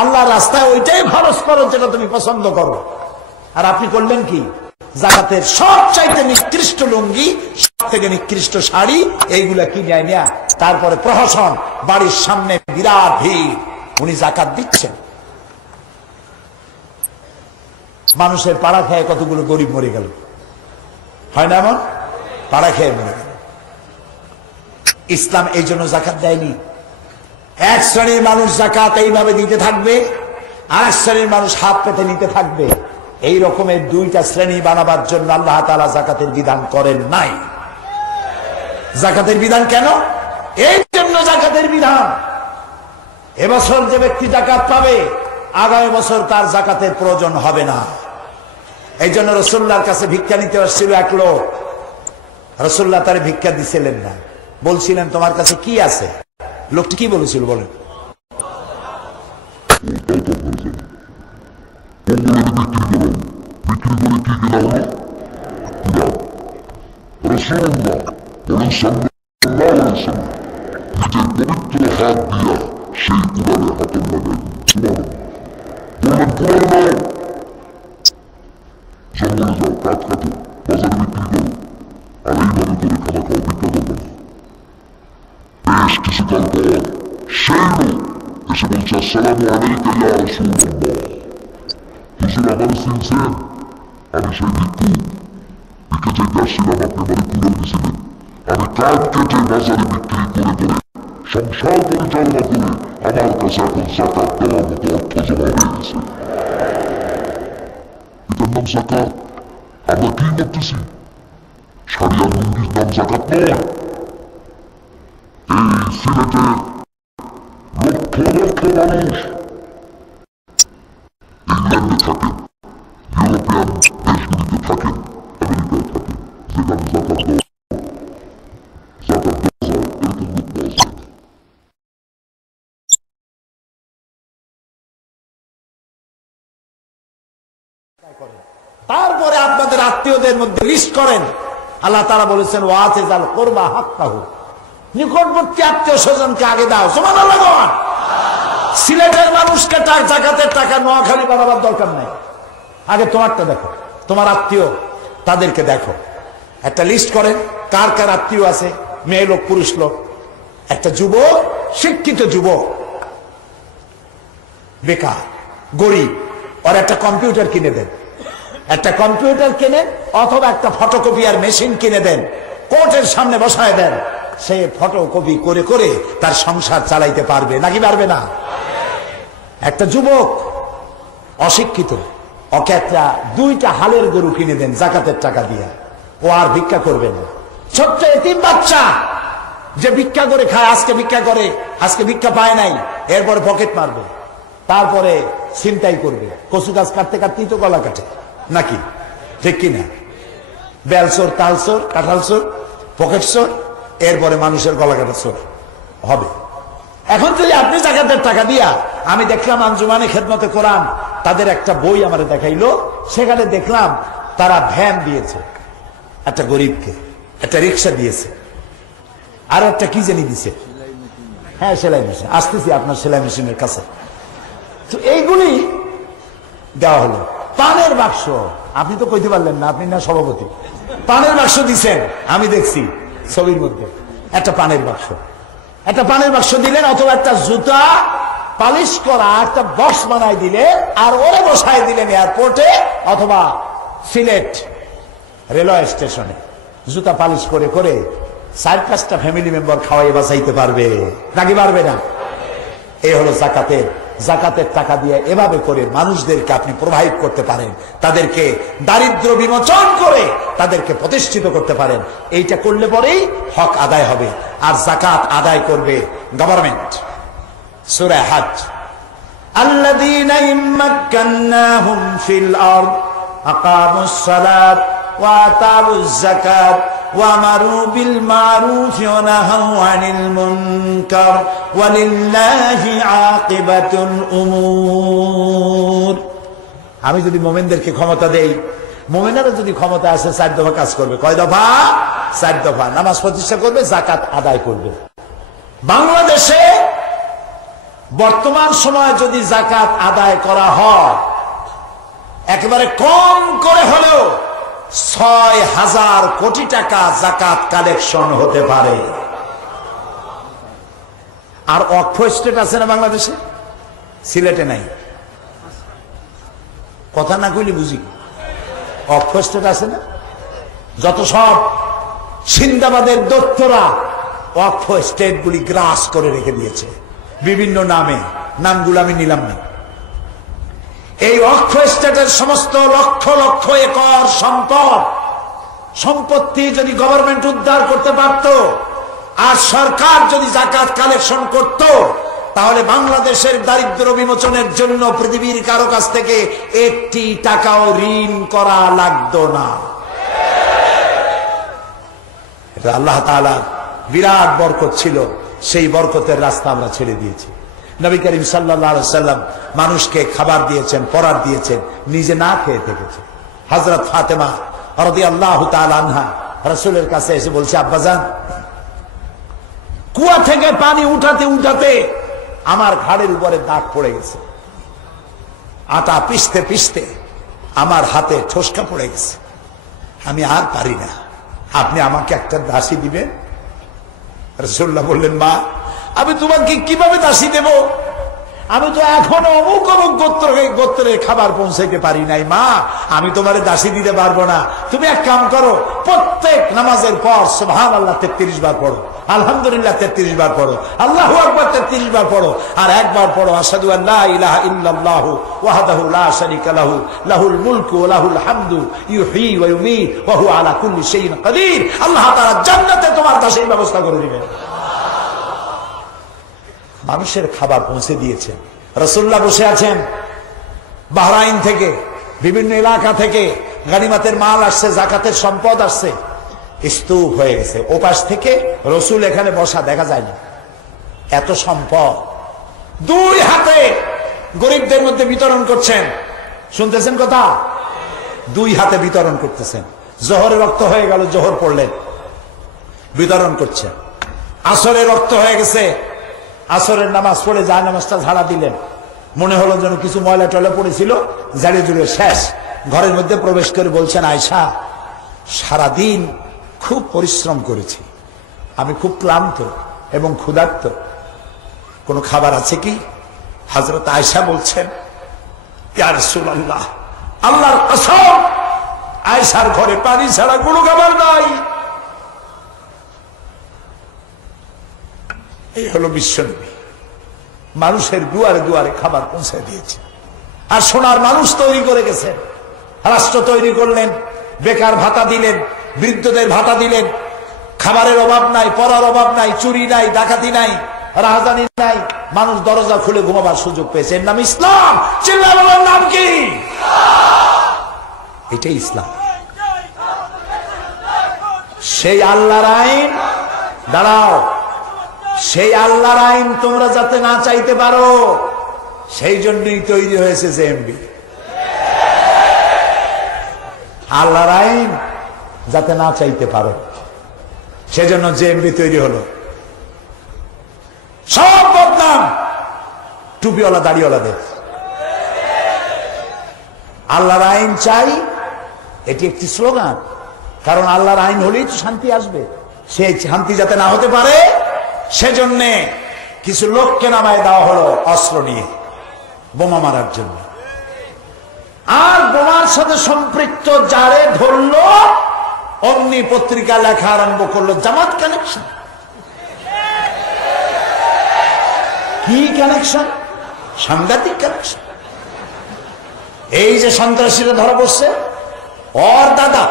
আল্লাহর রাস্তায় ওইটাই খরচ করো যেটা তুমি পছন্দ করো। আর আপনি করলেন কি? যাকাতের সবচাইতে নিকৃষ্ট লুঙ্গি, সব থেকে নিকৃষ্ট শাড়ি, এইগুলা কিনে নেয়া। তারপরে প্রহসন, বাড়ির সামনে বিরাট ভিড়, উনি যাকাত দিচ্ছেন। মানুষের পাড়া খেয়ে কতগুলো গরিব মরে গেল, হয় না এমন? পাড়া খেয়ে মরে গেল। ইসলাম এই জন্য যাকাত দেয়নি। এক শ্রেণীর মানুষ যাকাত এইভাবে দিতে থাকবে, আর এক শ্রেণীর মানুষ হাত পেতে নিতে থাকবে। এই রকমের দুইটা শ্রেণী বানাবার জন্য আল্লাহ তাআলা যাকাতের বিধান করেন নাই। যাকাতের বিধান কেন? এই জন্য যাকাতের বিধান, এবছর যে ব্যক্তি যাকাত পাবে আগামী বছর তার যাকাতের প্রয়োজন হবে না। এই জন্য রাসূলুল্লাহর কাছে ভিক্ষা নিতে আসছিল এক লোক। রাসূলুল্লাহ তারে ভিক্ষা দিছিলেন না, বলছিলেন তোমার কাছে কি আছে? লোকটি কি বলেছিল বলেন? বেশ কিছুকাল পর সেই লোক এসে বলছে আসসালামু আলাইকা ইয়া রাসূলুল্লাহ। হুজুর আমার চিনছেন? আমি সেই ভিক্ষু, ভিক্ষা চাইতে আসছিলাম, আপনি আমারে কুড়াল দিছিলেন। আমি কাঠ কেটে বাজারে বিক্রি করে করে সংসার পরিচালনা করে আমার কাছে এখন যাকাত দেওয়ার মতো অর্থ জমা হয়ে গেছে। এটার নাম যাকাত? আমরা কি করতেছি? শাড়ি আর লুঙ্গির নাম যাকাত নয়। এই সিলেটে লক্ষ লক্ষ মানুষ ইংল্যান্ডে থাকেন, ইউরোপিয়ান দেশগুলিতে থাকেন, আমেরিকায় থাকেন, যেখানে যাকাত দেওয়া যায়, এরকম লোক পাওয়া যায়। তারপরে আপনাদের আত্মীয়দের মধ্যে লিস্ট করেন। আল্লাহ তাআলা বলেছেন ওয়াতিজাল কুরবা হাক্কাহু, নিকটবর্তী আত্মীয় স্বজনকে আগে দাও। সুবহানাল্লাহ। সিলেটের মানুষকে যাকাতের টাকা নোয়াখালী বানাবার দরকার নাই, আগে তোমারটা দেখো, তোমার আত্মীয় তাদেরকে দেখো। একটা লিস্ট করেন কার কার আত্মীয় আছে, মেয়ে লোক পুরুষ লোক। একটা যুবক, শিক্ষিত যুবক, বেকার, গরিব, আর একটা কম্পিউটার কিনে দেন। একটা কম্পিউটার কিনেন অথবা একটা ফটোকপিয়ার মেশিন কিনে দেন, কোর্টের সামনে বসায় দেন। সে ফটোকপি করে করে তার সংসার চালাইতে পারবে নাকি পারবে না? একটা যুবক অশিক্ষিত, ওকে একটা 2টা হালের গরু কিনে দেন যাকাতের টাকা দিয়ে, ও আর ভিক্ষা করবে না। ছোট্ট এতিম বাচ্চা যে ভিক্ষা করে খায়, আজকে ভিক্ষা করে, আজকে ভিক্ষা পায় নাই, এরপরে পকেট মারবে, তারপরে ছিনতাই করবে। কচু গাছ কাটতে কাটতেই তো গলা কাটে নাকি, ঠিক কিনা? বেলচোর, তালচোর, কাঁঠালচোর, পকেট চোর, এরপরে মানুষের গলা কাটা চোর হবে। এখন যদি আপনি যাকাতের টাকা দিয়া, আমি দেখলাম আঞ্জুমানে খেদমতে কোরআন তাদের একটা বই আমারে দেখাইলো, সেখানে দেখলাম তারা ভ্যান দিয়েছে একটা গরিবকে, একটা রিক্সা দিয়েছে, আর একটা কি জানি দিছে, হ্যাঁ সেলাই মেশিন। আসতেছি আপনার সেলাই মেশিনের কাছে। তো এইগুলি দেওয়া হলো। পানের বাক্স, আপনি তো কইতে পারলেন না, আপনি না সভাপতি। পানের বাক্স দিছেন, আমি দেখছি ছবির মধ্যে একটা পানের বাক্স। একটা পানের বাক্স দিলেন, অথবা একটা জুতা পালিশ করা একটা বক্স বানাই দিলেন, আর ওরে বসাই দিলেন এয়ারপোর্টে অথবা সিলেট রেলওয়ে স্টেশনে। জুতা পালিশ করে করে 4-5টা ফ্যামিলি মেম্বার খাওয়াই বাঁচাইতে পারবে নাকি পারবে না? এই হলো জাকাতের টাকা দিয়ে এভাবে করে মানুষদেরকে আপনি প্রোভাইড করতে পারেন, তাদেরকে দারিদ্র বিমোচন করে তাদেরকে প্রতিষ্ঠিত করতে পারেন। এইটা করলে পরেই হক আদায় হবে। আর জাকাত আদায় করবে গভর্নমেন্ট। সূরা হজ, আল্লাযীনা ইম্মাক্কান্নাহুম ফিল আরদ আকামুস সালাত ওয়া আতাউজ যাকাত وَأَمَرُوا بِالْمَعْرُوفِ وَنَهَوْا عَنِ الْمُنكَرِ وَلِلَّهِ عَاقِبَةُ الْأُمُورِ। আমি যদি মুমিনদেরকে ক্ষমতা দেই, মুমিনেরা যদি ক্ষমতা আসে 4 দফা কাজ করবে। কয় দফা? 4 দফা। নামাজ প্রতিষ্ঠা করবে, জাকাত আদায় করবে। বাংলাদেশে বর্তমান সময়ে যদি জাকাত আদায় করা হয়, একেবারে কম করে হলেও 6,000 কোটি টাকা জাকাত কালেকশন হতে পারে। আর ওয়াকফ স্টেট আছে না বাংলাদেশে? সিলেটে নাই। কথা না কইলে বুঝি। ওয়াকফ স্টেট আছে না? যত সব সিন্দাবাদের দত্তরা ওয়াকফ স্টেট গুলি গ্রাস করে রেখে দিয়েছে বিভিন্ন নামে। নামগুলো আমি নিলাম না। এই ওয়াকফ স্টেটের সমস্ত লক্ষ লক্ষ একর সম্পত্তি যদি গভর্নমেন্ট উদ্ধার করতে পারত, আর সরকার যদি জাকাত কালেকশন করত, তাহলে বাংলাদেশের দারিদ্র বিমোচনের জন্য পৃথিবীর কারো কাছ থেকে 1 টাকাও ঋণ করা লাগতো না। এটা আল্লাহ তাআলার বিরাট বরকত ছিল। সেই বরকতের রাস্তা আমরা ছেড়ে দিয়েছি। নবী করিম সাল্লাল্লাহু আলাইহি ওয়াসাল্লাম মানুষকে খাবার দিয়েছেন, পরার দিয়েছেন, নিজে না খেয়ে থেকেছেন। হযরত ফাতেমা রাদিয়াল্লাহু তাআলা আনহা রাসূলের কাছে এসে বলছে, আব্বাজান, কুয়া থেকে পানি উঠাতে উঠাতে আমার ঘাড়ের উপরে দাগ পড়ে গেছে, আটা পিষতে পিষতে আমার হাতে ঠোসকা পড়ে গেছে, আমি আর পারি না, আপনি আমাকে একটা দাসী দিবেন? রাসূলুল্লাহ বললেন, মা, আমি তোমাকে কিভাবে দাসী দেব? আমি তো এখনো অমুক অমুক গোত্রের খাবার পৌঁছাইতে পারি নাই, মা, আমি তোমার দাসী দিতে পারবো না। তুমি এক কাম করো, প্রত্যেক নামাজের পর সুবহানাল্লাহ 33 বার পড়ো, আলহামদুলিল্লাহ 33 বার পড়ো, আল্লাহু আকবার 33 বার পড়ো, আর একবার পড়ো আশহাদু আল্লা ইলাহা ইল্লাল্লাহু ওয়াহদাহু লা শারীকা লাহু লাহুল মুলকু ওয়া লাহুল হামদু ইউহয়ী ওয়া ইউমীত ওয়া হুয়া আলা কুল্লি শাইইন কাদির। আল্লাহ তাআলা জান্নাতে তোমার দাসীর ব্যবস্থা করে দিবেন। মানুষের খাবার পৌঁছে দিয়েছেন। রাসূলুল্লাহ বসে আছেন, বাহরাইন থেকে বিভিন্ন এলাকা থেকে গনিমতের মাল আসছে, জাকাতের সম্পদ আসছে, স্তূপ হয়ে গেছে। ওপাশ থেকে রাসূল এখানে বসা দেখা যায় না, এত সম্পদ। 2 হাতে গরিবদের মধ্যে বিতরণ করছেন। শুনতেছেন কথা? 2 হাতে বিতরণ করতেছেন। জোহরে রক্ত হয়ে গেল, জোহর পড়লেন, বিতরণ করছেন। আসরে রক্ত হয়ে গেছে, আসরের নামাজ পড়ে যায় নামাজটা ঝাড়া দিলেন, মনে হলো যেন কিছু ময়লা টয়লা পড়েছিল, ঝাড়ে ঝুড়ে শেষ। ঘরের মধ্যে প্রবেশ করে বলছেন, আয়েশা, সারাদিন খুব পরিশ্রম করেছি, আমি খুব ক্লান্ত এবং ক্ষুধার্ত, কোনো খাবার আছে কি? হযরত আয়েশা বলছেন, ইয়া রাসূলুল্লাহ, আল্লাহর কসম, আয়েশার ঘরে পানি ছাড়া কোনো খাবার নাই। এই হলো বিশ্বনবী, মানুষের দুয়ারে দুয়ারে খাবার পৌঁছে দিয়েছে। আর সোনার মানুষ তৈরি করে গেছেন, রাষ্ট্র তৈরি করলেন, বেকার ভাতা দিলেন, বৃদ্ধদের ভাতা দিলেন, খাবারের অভাব নাই, পড়ার অভাব নাই, চুরি নাই, ডাকাতি নাই, রাজধানী নাই, মানুষ দরজা খুলে ঘুমাবার সুযোগ পেয়েছে। এর নাম ইসলাম। চিল্লায় বলার নাম কি? এটাই ইসলাম। সেই আল্লাহর আইন, দাঁড়াও, সেই আল্লাহর আইন তোমরা যাতে না চাইতে পারো, সেই জন্যই তৈরি হয়েছে জেএমবি। আল্লাহর আইন যাতে না চাইতে পারো, সেজন্য জেএমবি তৈরি হলো। সব বদনাম টুপিওয়ালা দাড়িওয়ালাদের। আল্লাহর আইন চাই, এটি একটি স্লোগান, কারণ আল্লাহর আইন হলেই তো শান্তি আসবে। সেই শান্তি যাতে না হতে পারে, সেজন্যে কিছু লোককে নামায় দেওয়া হলো অস্ত্র নিয়ে বোমা মারার জন্য। আর বোমার সাথে সম্পৃক্ত যারে ধরলো অমনি পত্রিকা লেখা আরম্ভ করলো জামাত কানেকশন। কি কানেকশন? সাংঘাতিক কানেকশন। এই যে সন্ত্রাসীরা ধরা পড়ছে, ওর দাদা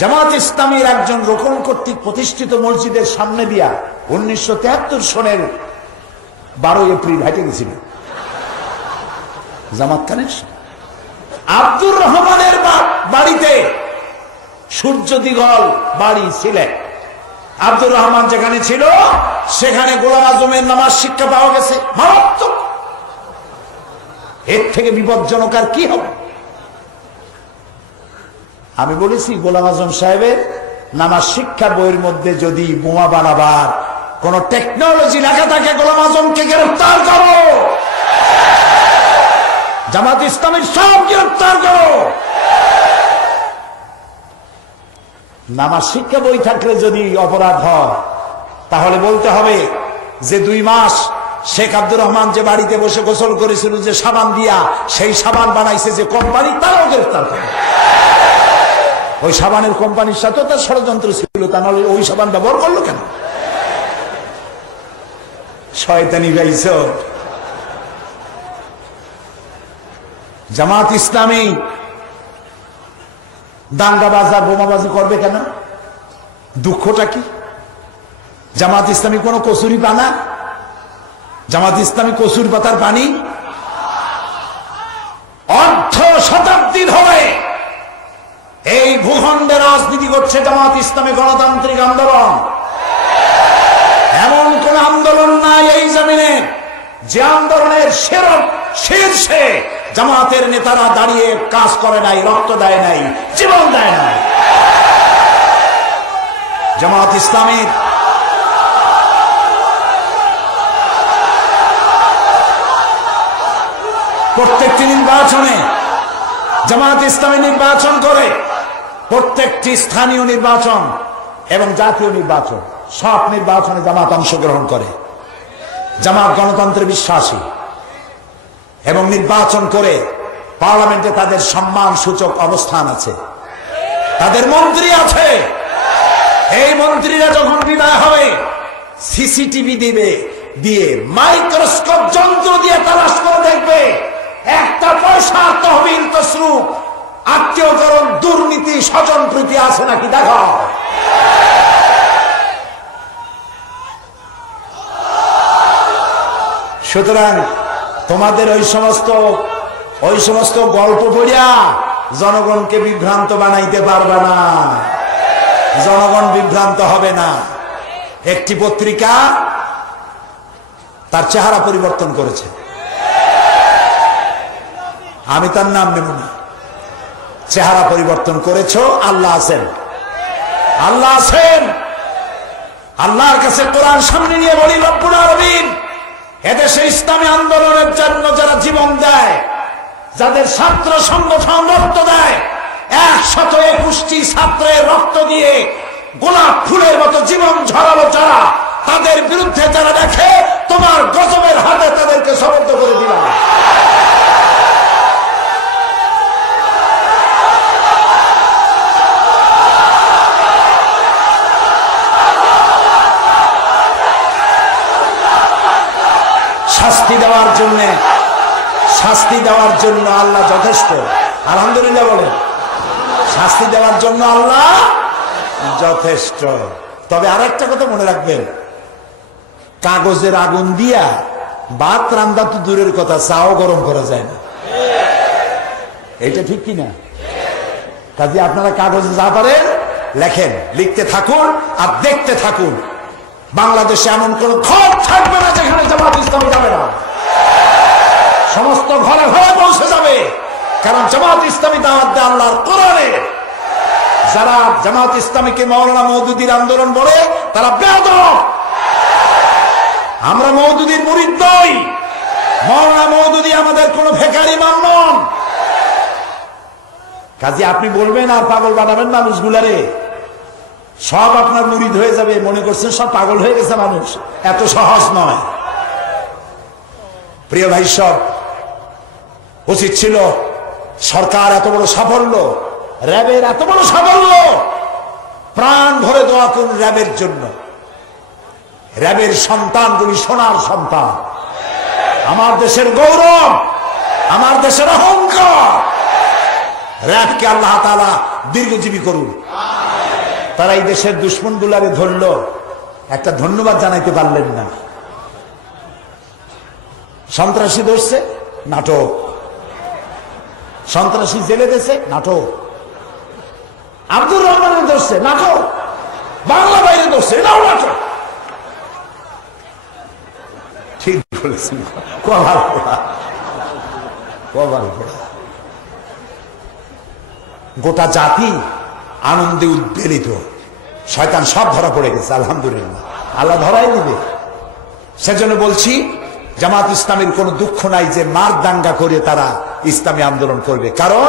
জামাত ইসলামীর একজন রোকন কর্তৃক প্রতিষ্ঠিত মসজিদের সামনে দিয়া 1973 সনের 12 এপ্রিল হেঁটে গেছিল। জামাত কানেকশন। আব্দুর রহমানের বাড়িতে সূর্য দিগল বাড়ি সিলেট। আব্দুর রহমান যেখানে ছিল সেখানে গোলাম আজমের নামাজ শিক্ষা পাওয়া গেছে। মারাত্মক। এর থেকে বিপজ্জনক আর কি হবে? আমি বলেছি গোলাম আজম সাহেবের নামাজ শিক্ষা বইয়ের মধ্যে যদি বোমা বানাবার কোন টেকনোলজি লেখা থাকে, গোলাম আজমকে গ্রেফতার করো, জামাত ইসলামের সব গ্রেফতার করো। নামাজ শিক্ষা বই থাকলে যদি অপরাধ হয় তাহলে বলতে হবে যে 2 মাস শেখ আব্দুর রহমান যে বাড়িতে বসে গোসল করেছিল যে সাবান দিয়া, সেই সাবান বানাইছে যে কোম্পানি, তারাও গ্রেফতার করে। ওই সাবানের কোম্পানির সাথেও তার ষড়যন্ত্র ছিল, তা নাহলে ওই সাবান ব্যবহার করলো কেন? শয়তানি গাইছ। জামাত ইসলামী দাঙ্গাবাজ আর বোমাবাজি করবে কেন? দুঃখটা কি? জামাত ইসলামী কোন কসুরি পানা? জামাত ইসলামী কসুরি পাতার পানি? অর্ধ শতাব্দী ধরে এই ভূখণ্ডে রাজনীতি করছে জামাত ইসলামী গণতান্ত্রিক আন্দোলন। এমন কোন আন্দোলন নাই এই জমিনে যে আন্দোলনের শীর্ষে জামাতের নেতারা দাঁড়িয়ে কাজ করে নাই, রক্ত দেয় নাই, জীবন দেয় নাই। জামাত ইসলামীর প্রত্যেকটি নির্বাচনে জামাত ইসলামী নির্বাচন করে, প্রত্যেকটি স্থানীয় নির্বাচন এবং জাতীয় নির্বাচন, সব নির্বাচনে জামাত অংশগ্রহণ করে। জামাত গণতন্ত্রে বিশ্বাসী এবং নির্বাচন করে পার্লামেন্টে তাদের সম্মান সূচক অবস্থান আছে, তাদের মন্ত্রী আছে। এই মন্ত্রীরা যখন বিদায় হবে সিসিটিভি দিয়ে মাইক্রোস্কোপ যন্ত্র দিয়ে তালাশ করে দেখবে একটা পয়সা তহবিল তসরুফ আত্মীয়করণ দুর্নীতি স্বজন প্রীতি আছে নাকি দেখো। সুতরাং তোমাদের ওই সমস্ত গল্প পড়িয়া জনগণকে বিভ্রান্ত বানাইতে পারবে না। জনগণ বিভ্রান্ত হবে না। একটি পত্রিকা তার চেহারা পরিবর্তন করেছে, আমি তার নাম নেব না। চেহারা পরিবর্তন করেছ, আল্লাহ আছেন, আল্লাহ আছেন। আল্লাহর কাছে কোরআন সামনে নিয়ে বলি, রব্বুল আলামিন এদেশে ইসলামী আন্দোলনের জন্য যারা জীবন দেয়, যাদের ছাত্র সংগঠন রক্ত দেয়, 121টি ছাত্রের রক্ত দিয়ে গোলাপ ফুলের মতো জীবন ঝরালো যারা, তাদের বিরুদ্ধে যারা দেখে তোমার গজবের হাতে তাদেরকে সমর্থ করে দিলাম। শাস্তি দেওয়ার জন্য আল্লাহ যথেষ্ট। আলহামদুলিল্লাহ বলেন। শাস্তি দেওয়ার জন্য আল্লাহ যথেষ্ট। তবে আরেকটা কথা মনে রাখবেন, কাগজের আগুন দিয়া ভাত রান্না তো দূরের কথা, চাও গরম করা যায় না। এটা ঠিক কিনা? কাজে আপনারা কাগজে যা পারেন লেখেন, লিখতে থাকুন আর দেখতে থাকুন। বাংলাদেশে এমন কোন ঘর থাকবে না যেখানে জামাত ইসলামী যাবে না। সমস্ত ঘরে ঘরে পৌঁছে যাবে, কারণ জামাত ইসলামী দাওয়াত দেয় আল্লাহর কোরআনে। যারা জামাত ইসলামীকে মাওলানা মওদুদীর আন্দোলন বলে তারা বেয়াদব। আমরা মওদুদীর মুরিদ নই। মাওলানা মওদুদী আমাদের কোন ফেকারি ইমাম নন। কাজে আপনি বলবেন আর পাগল বানাবেন মানুষগুলারে। সব আপনার মুরিদ হয়ে যাবে মনে করছেন, সব পাগল হয়ে গেছে মানুষ। এত সহজ নয় প্রিয় ভাই। সব উচিত ছিল সরকার এত বড় সাফল্য, র্যাবের এত বড় সাফল্য, প্রাণ ভরে দোয়া করুন র্যাবের জন্য। র্যাবের সন্তানগুলি সোনার সন্তান, আমার দেশের গৌরব, আমার দেশের অহংকার। র্যাবকে আল্লাহ তাআলা দীর্ঘজীবী করুন। তারা এই দেশের দুশ্মন গুলারে ধরল, একটা ধন্যবাদ জানাইতে পারলেন না। সন্ত্রাসী ধরছে, নাটক। সন্ত্রাসী জেলে দিয়েছে, নাটক। আব্দুর রহমানের ধরছে, নাটক। বাংলা বাইরে ধরছে, এটাও নাটক। ঠিক বলেছেন, কবার পড়া, কবার পড়া। গোটা জাতি আনন্দে উদ্বেলিত। শয়তান সব ধরা পড়ে গেছে, আলহামদুলিল্লাহ, আল্লাহ ধরাই দিবে। সেজন্য বলছি, জামাত ইসলামের কোনো দুঃখ নাই যে মার দাঙ্গা করে তারা ইসলামী আন্দোলন করবে। কারণ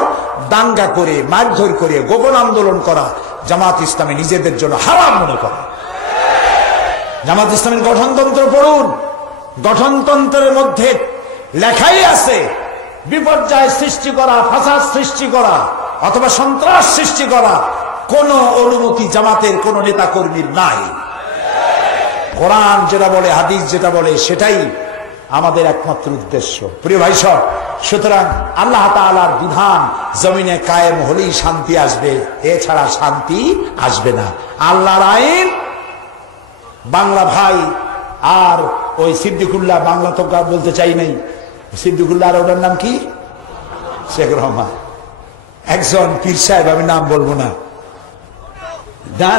দাঙ্গা করে, মারধর করে, গোপন আন্দোলন করা জামাত ইসলামী নিজেদের জন্য হারাম মনে করে। জামাত ইসলামের গঠনতন্ত্র পড়ুন, গঠনতন্ত্রের মধ্যে লেখাই আছে বিপর্যয় সৃষ্টি করা, ফাসাদ সৃষ্টি করা অথবা সন্ত্রাস সৃষ্টি করা কোন অনুমতি জামাতের কোন নেতা কর্মীর নাই। কোরআন যেটা বলে, হাদিস যেটা বলে, সেটাই আমাদের একমাত্র উদ্দেশ্য প্রিয় ভাই সব। সুতরাং আল্লাহ তাআলার বিধান জমিনে কায়েম হলেই শান্তি আসবে, এছাড়া শান্তি আসবে না। আল্লাহর আইন বাংলা ভাই আর ওই সিদ্দিকুল্লাহ, বাংলা তো বলতে চাই নাই, সিদ্দিকুল্লাহ আর ওটার নাম কি, শেখ রহমান, একজন পীর সাহেব, আমি নাম বলবো না,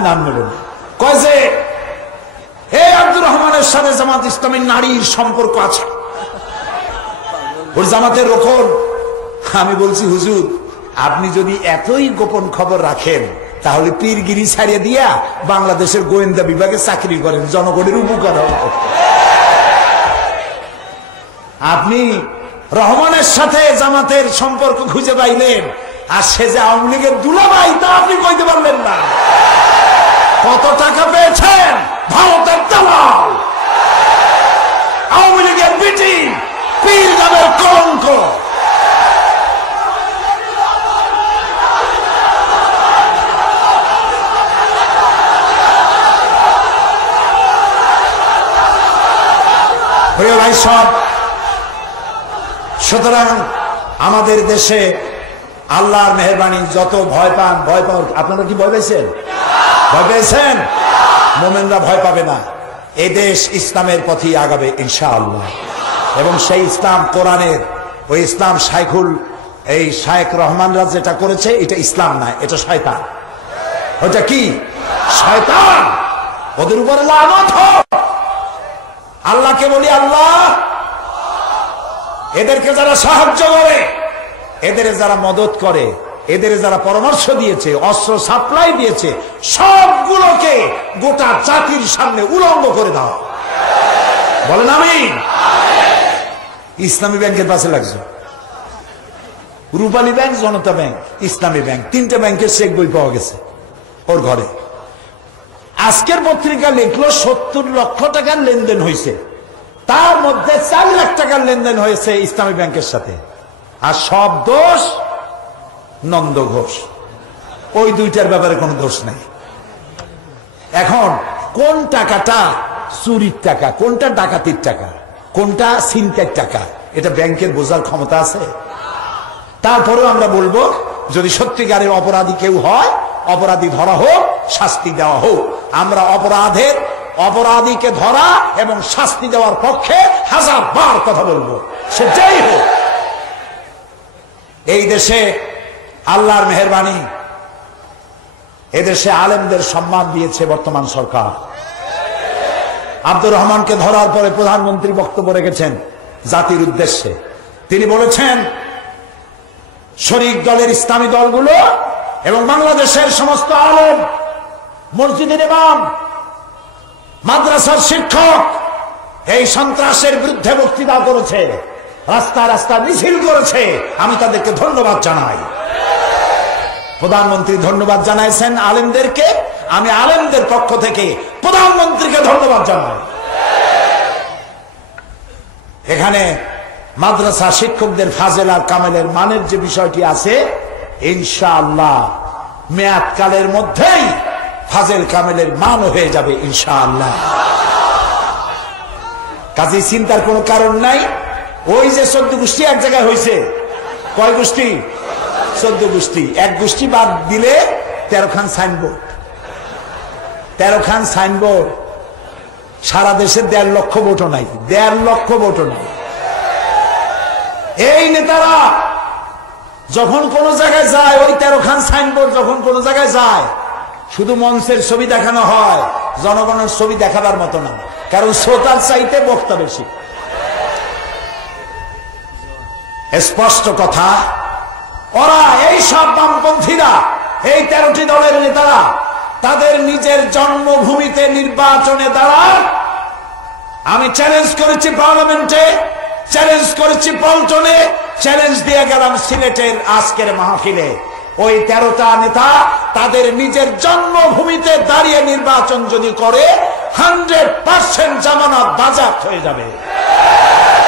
নাম নেব না, কয় যে হে আব্দুর রহমানের সাথে জামাত ইসলামের নারীর সম্পর্ক আছে, ওর জামাতের রোকন। আমি বলছি, হুজুর আপনি যদি এতই গোপন খবর রাখেন তাহলে পীরগিরি ছাড়িয়ে দিয়া বাংলাদেশের গোয়েন্দা বিভাগে চাকরি করেন, জনগণের উপকার হবে। আপনি রহমানের সাথে জামাতের সম্পর্ক খুঁজে পাইলেন, আর সে যে আওয়ামী লীগের দুলাভাই তা আপনি কইতে পারলেন না। কত টাকা পেয়েছেন? ভারতের দালাল, আওয়ামী লীগের বিটি, পীর নামের কলঙ্ক। প্রিয় ভাই সব, সুতরাং আমাদের দেশে আল্লাহর মেহেরবানি, যত ভয় পান, ভয় পাওয়ার, আপনারা কি ভয় পেয়েছেন? ভয় পেয়েছেন? মোমেনরা ভয় পাবে না। এই দেশ ইসলামের পথেই আগাবে ইনশাআল্লাহ। এবং সেই ইসলাম কোরআনের, ওই ইসলাম এই শায়েখ রহমানরা যেটা করেছে এটা ইসলাম না, এটা শয়তান। ওটা কি? শয়তান। ওদের উপরে লানত হোক। আল্লাহকে বলি, আল্লাহ এদেরকে যারা সাহায্য করে, এদের যারা মদত করে, এদের যারা পরামর্শ দিয়েছে, অস্ত্র সাপ্লাই দিয়েছে, সবগুলোকে গোটা জাতির সামনে উলঙ্গ করে দাও। বলেন আমিন। ইসলামী ব্যাংকের পাশে লাগছে, রূপালী ব্যাংক, জনতা ব্যাংক, ইসলামী ব্যাংক, তিনটা ব্যাংকের চেক বই পাওয়া গেছে ওর ঘরে। আজকের পত্রিকা লিখলো 70 লক্ষ টাকার লেনদেন হয়েছে, তার মধ্যে 4 লাখ টাকার লেনদেন হয়েছে ইসলামী ব্যাংকের সাথে। আর সব দোষ নন্দ ঘোষ, ওই দুইটার ব্যাপারে কোনো দোষ নাই। এখন কোন টাকাটা চুরির টাকা, কোনটা ডাকাতির টাকা, কোনটা ছিনতাইয়ের টাকা, এটা ব্যাংকের বোঝার ক্ষমতা আছে? তারপরেও আমরা বলবো, যদি সত্যিকারের অপরাধী কেউ হয়, অপরাধী ধরা হোক, শাস্তি দেওয়া হোক। আমরা অপরাধীকে ধরা এবং শাস্তি দেওয়ার পক্ষে 1000 বার কথা বলবো, সে যাই হোক। এই দেশে আল্লাহর মেহেরবানি, এদেশে আলেমদের সম্মান দিয়েছে বর্তমান সরকার। আব্দুর রহমানকে ধরার পরে প্রধানমন্ত্রী বক্তব্য রেখেছেন জাতির উদ্দেশ্যে। তিনি বলেছেন, শরিক দলের ইসলামী দলগুলো এবং বাংলাদেশের সমস্ত আলেম, মসজিদের ইমাম, মাদ্রাসার শিক্ষক এই সন্ত্রাসের বিরুদ্ধে বক্তৃতা করেছে, রাস্তা রাস্তা মিছিল করেছে। আমি তাদেরকে ধন্যবাদ জানাই। প্রধানমন্ত্রী ধন্যবাদ জানাইছেন আলেমদেরকে, আমি আলেমদের পক্ষ থেকে প্রধানমন্ত্রীকে ধন্যবাদ জানাই। এখানে মাদ্রাসা শিক্ষকদের ফাজেল আর কামেলের মানের যে বিষয়টি আছে, ইনশাআল্লাহ মেয়াদকালের মধ্যেই ফাজেল কামেলের মান হয়ে যাবে ইনশাআল্লাহ। কাজে চিন্তার কোনো কারণ নাই। ওই যে 14 গোষ্ঠী এক জায়গায় হয়েছে, কয় গোষ্ঠী? 14 গোষ্ঠী। এক গোষ্ঠী বাদ দিলে 13 খান সাইনবোর্ড, 13 খান সাইনবোর্ড। সারা দেশে 1.5 লক্ষ ভোটও নাই, 1.5 লক্ষ ভোটও নাই। এই নেতারা যখন কোন জায়গায় যায়, ওই 13 খান সাইনবোর্ড যখন কোন জায়গায় যায়, শুধু মঞ্চের ছবি দেখানো হয়, জনগণের ছবি দেখাবার মতো না, কারণ শ্রোতার চাইতে বক্তা বেশি। স্পষ্ট কথা, ওরা এই সব বামপন্থীরা, এই 13টি দলের নেতারা তাদের নিজের জন্মভূমিতে নির্বাচনে দাঁড়ান। আমি চ্যালেঞ্জ করেছি পার্লামেন্টে, চ্যালেঞ্জ করেছি পল্টনে, চ্যালেঞ্জ দিয়ে গেলাম সিলেটের আজকের মাহফিলে। ওই 13টা নেতা তাদের নিজের জন্মভূমিতে দাঁড়িয়ে নির্বাচন যদি করে, 100% জামানত বাজেয়াপ্ত হয়ে যাবে।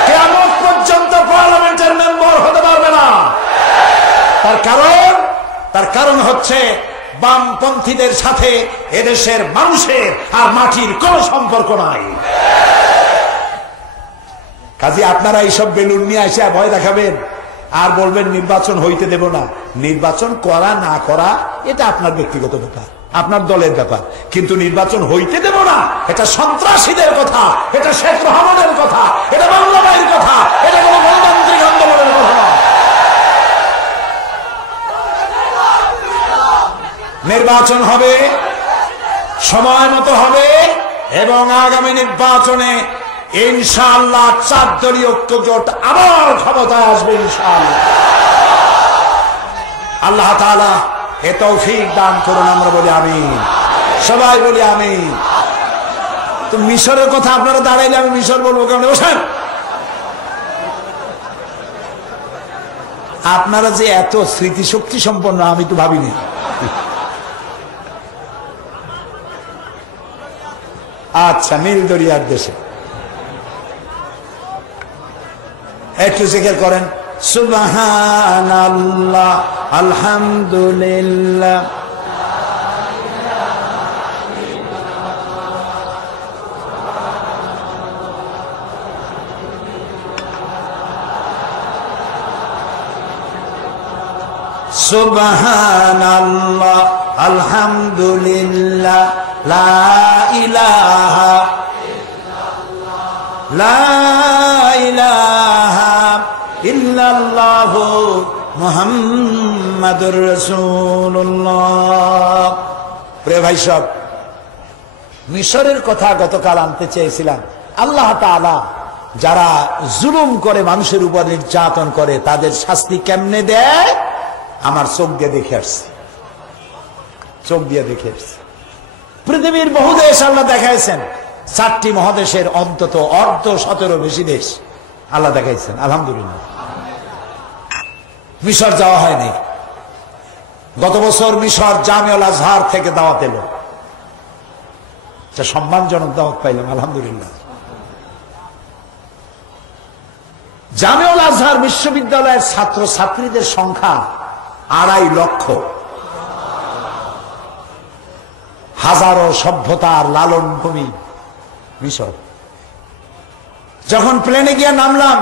কিয়ামত পর্যন্ত পার্লামেন্টের মেম্বার হতে পারবে না। তার কারণ হচ্ছে বামপন্থীদের সাথে এদেশের মানুষের আর মাটির কোন সম্পর্ক নাই। কাজে আপনারা এইসব বেলুন নিয়ে এসে ভয় দেখাবেন আর বলবেন নির্বাচন হইতে দেব না। নির্বাচন করা না করা এটা আপনার ব্যক্তিগত ব্যাপার, আপনার দলের ব্যাপার, কিন্তু নির্বাচন হইতে দেব না এটা সন্ত্রাসীদের কথা, এটা শেখ রহমানের কথা, এটা বাংলা ভাইয়ের কথা, এটা কোন গণতান্ত্রিক আন্দোলনের কথা না। নির্বাচন হবে, সময় মতো হবে, এবং আগামী নির্বাচনে ইনশাআল্লাহ 4 দলীয় ঐক্যজোট আবার ক্ষমতায় আসবে ইনশাআল্লাহ। আল্লাহ তাআলা এ তৌফিক দান করুন, আমরা বলি আমিন, সবাই বলি আমিন। তো মিশরের কথা আপনারা দাঁড়াইলে আমি মিশর বলবো কেমন? বসেন। আপনারা যে এত স্মৃতিশক্তি সম্পন্ন আমি তো ভাবিনি। আচ্ছা, নীল দরিয়ার দেশে একটু জিকির করেন, সুবহানাল্লাহ, আলহামদুলিল্লাহ, সুবহানাল্লাহ, আলহামদুলিল্লাহ, লা ইলাহা ইল্লাল্লাহু মুহাম্মাদুর রাসূলুল্লাহ। প্রিয় ভাই সব, মিশরের কথা গতকাল আনতে চেয়েছিলাম। আল্লাহ তাআলা যারা জুলুম করে, মানুষের উপর নির্যাতন করে, তাদের শাস্তি কেমনে দেয় আমার চোখ দিয়ে দেখে আসছি, চোখ দিয়ে দেখে আসছি। পৃথিবীর বহু দেশ আল্লাহ দেখাইছেন, 4টি মহাদেশের অন্তত 17 বেশি দেশ আল্লাহ দেখাইছেন, আলহামদুলিল্লাহ। মিশর যাওয়া হয়নি। গত বছর মিশর জামিউল আজহার থেকে দাওয়াত এলো, সম্মানজনক দাওয়াত পাইলাম, আলহামদুলিল্লাহ। জামিউল আজহার বিশ্ববিদ্যালয়ের ছাত্র ছাত্রীদের সংখ্যা 2.5 লক্ষ। হাজারো সভ্যতার লালন ভূমি মিশর। যখন প্লেনে গিয়ে নামলাম,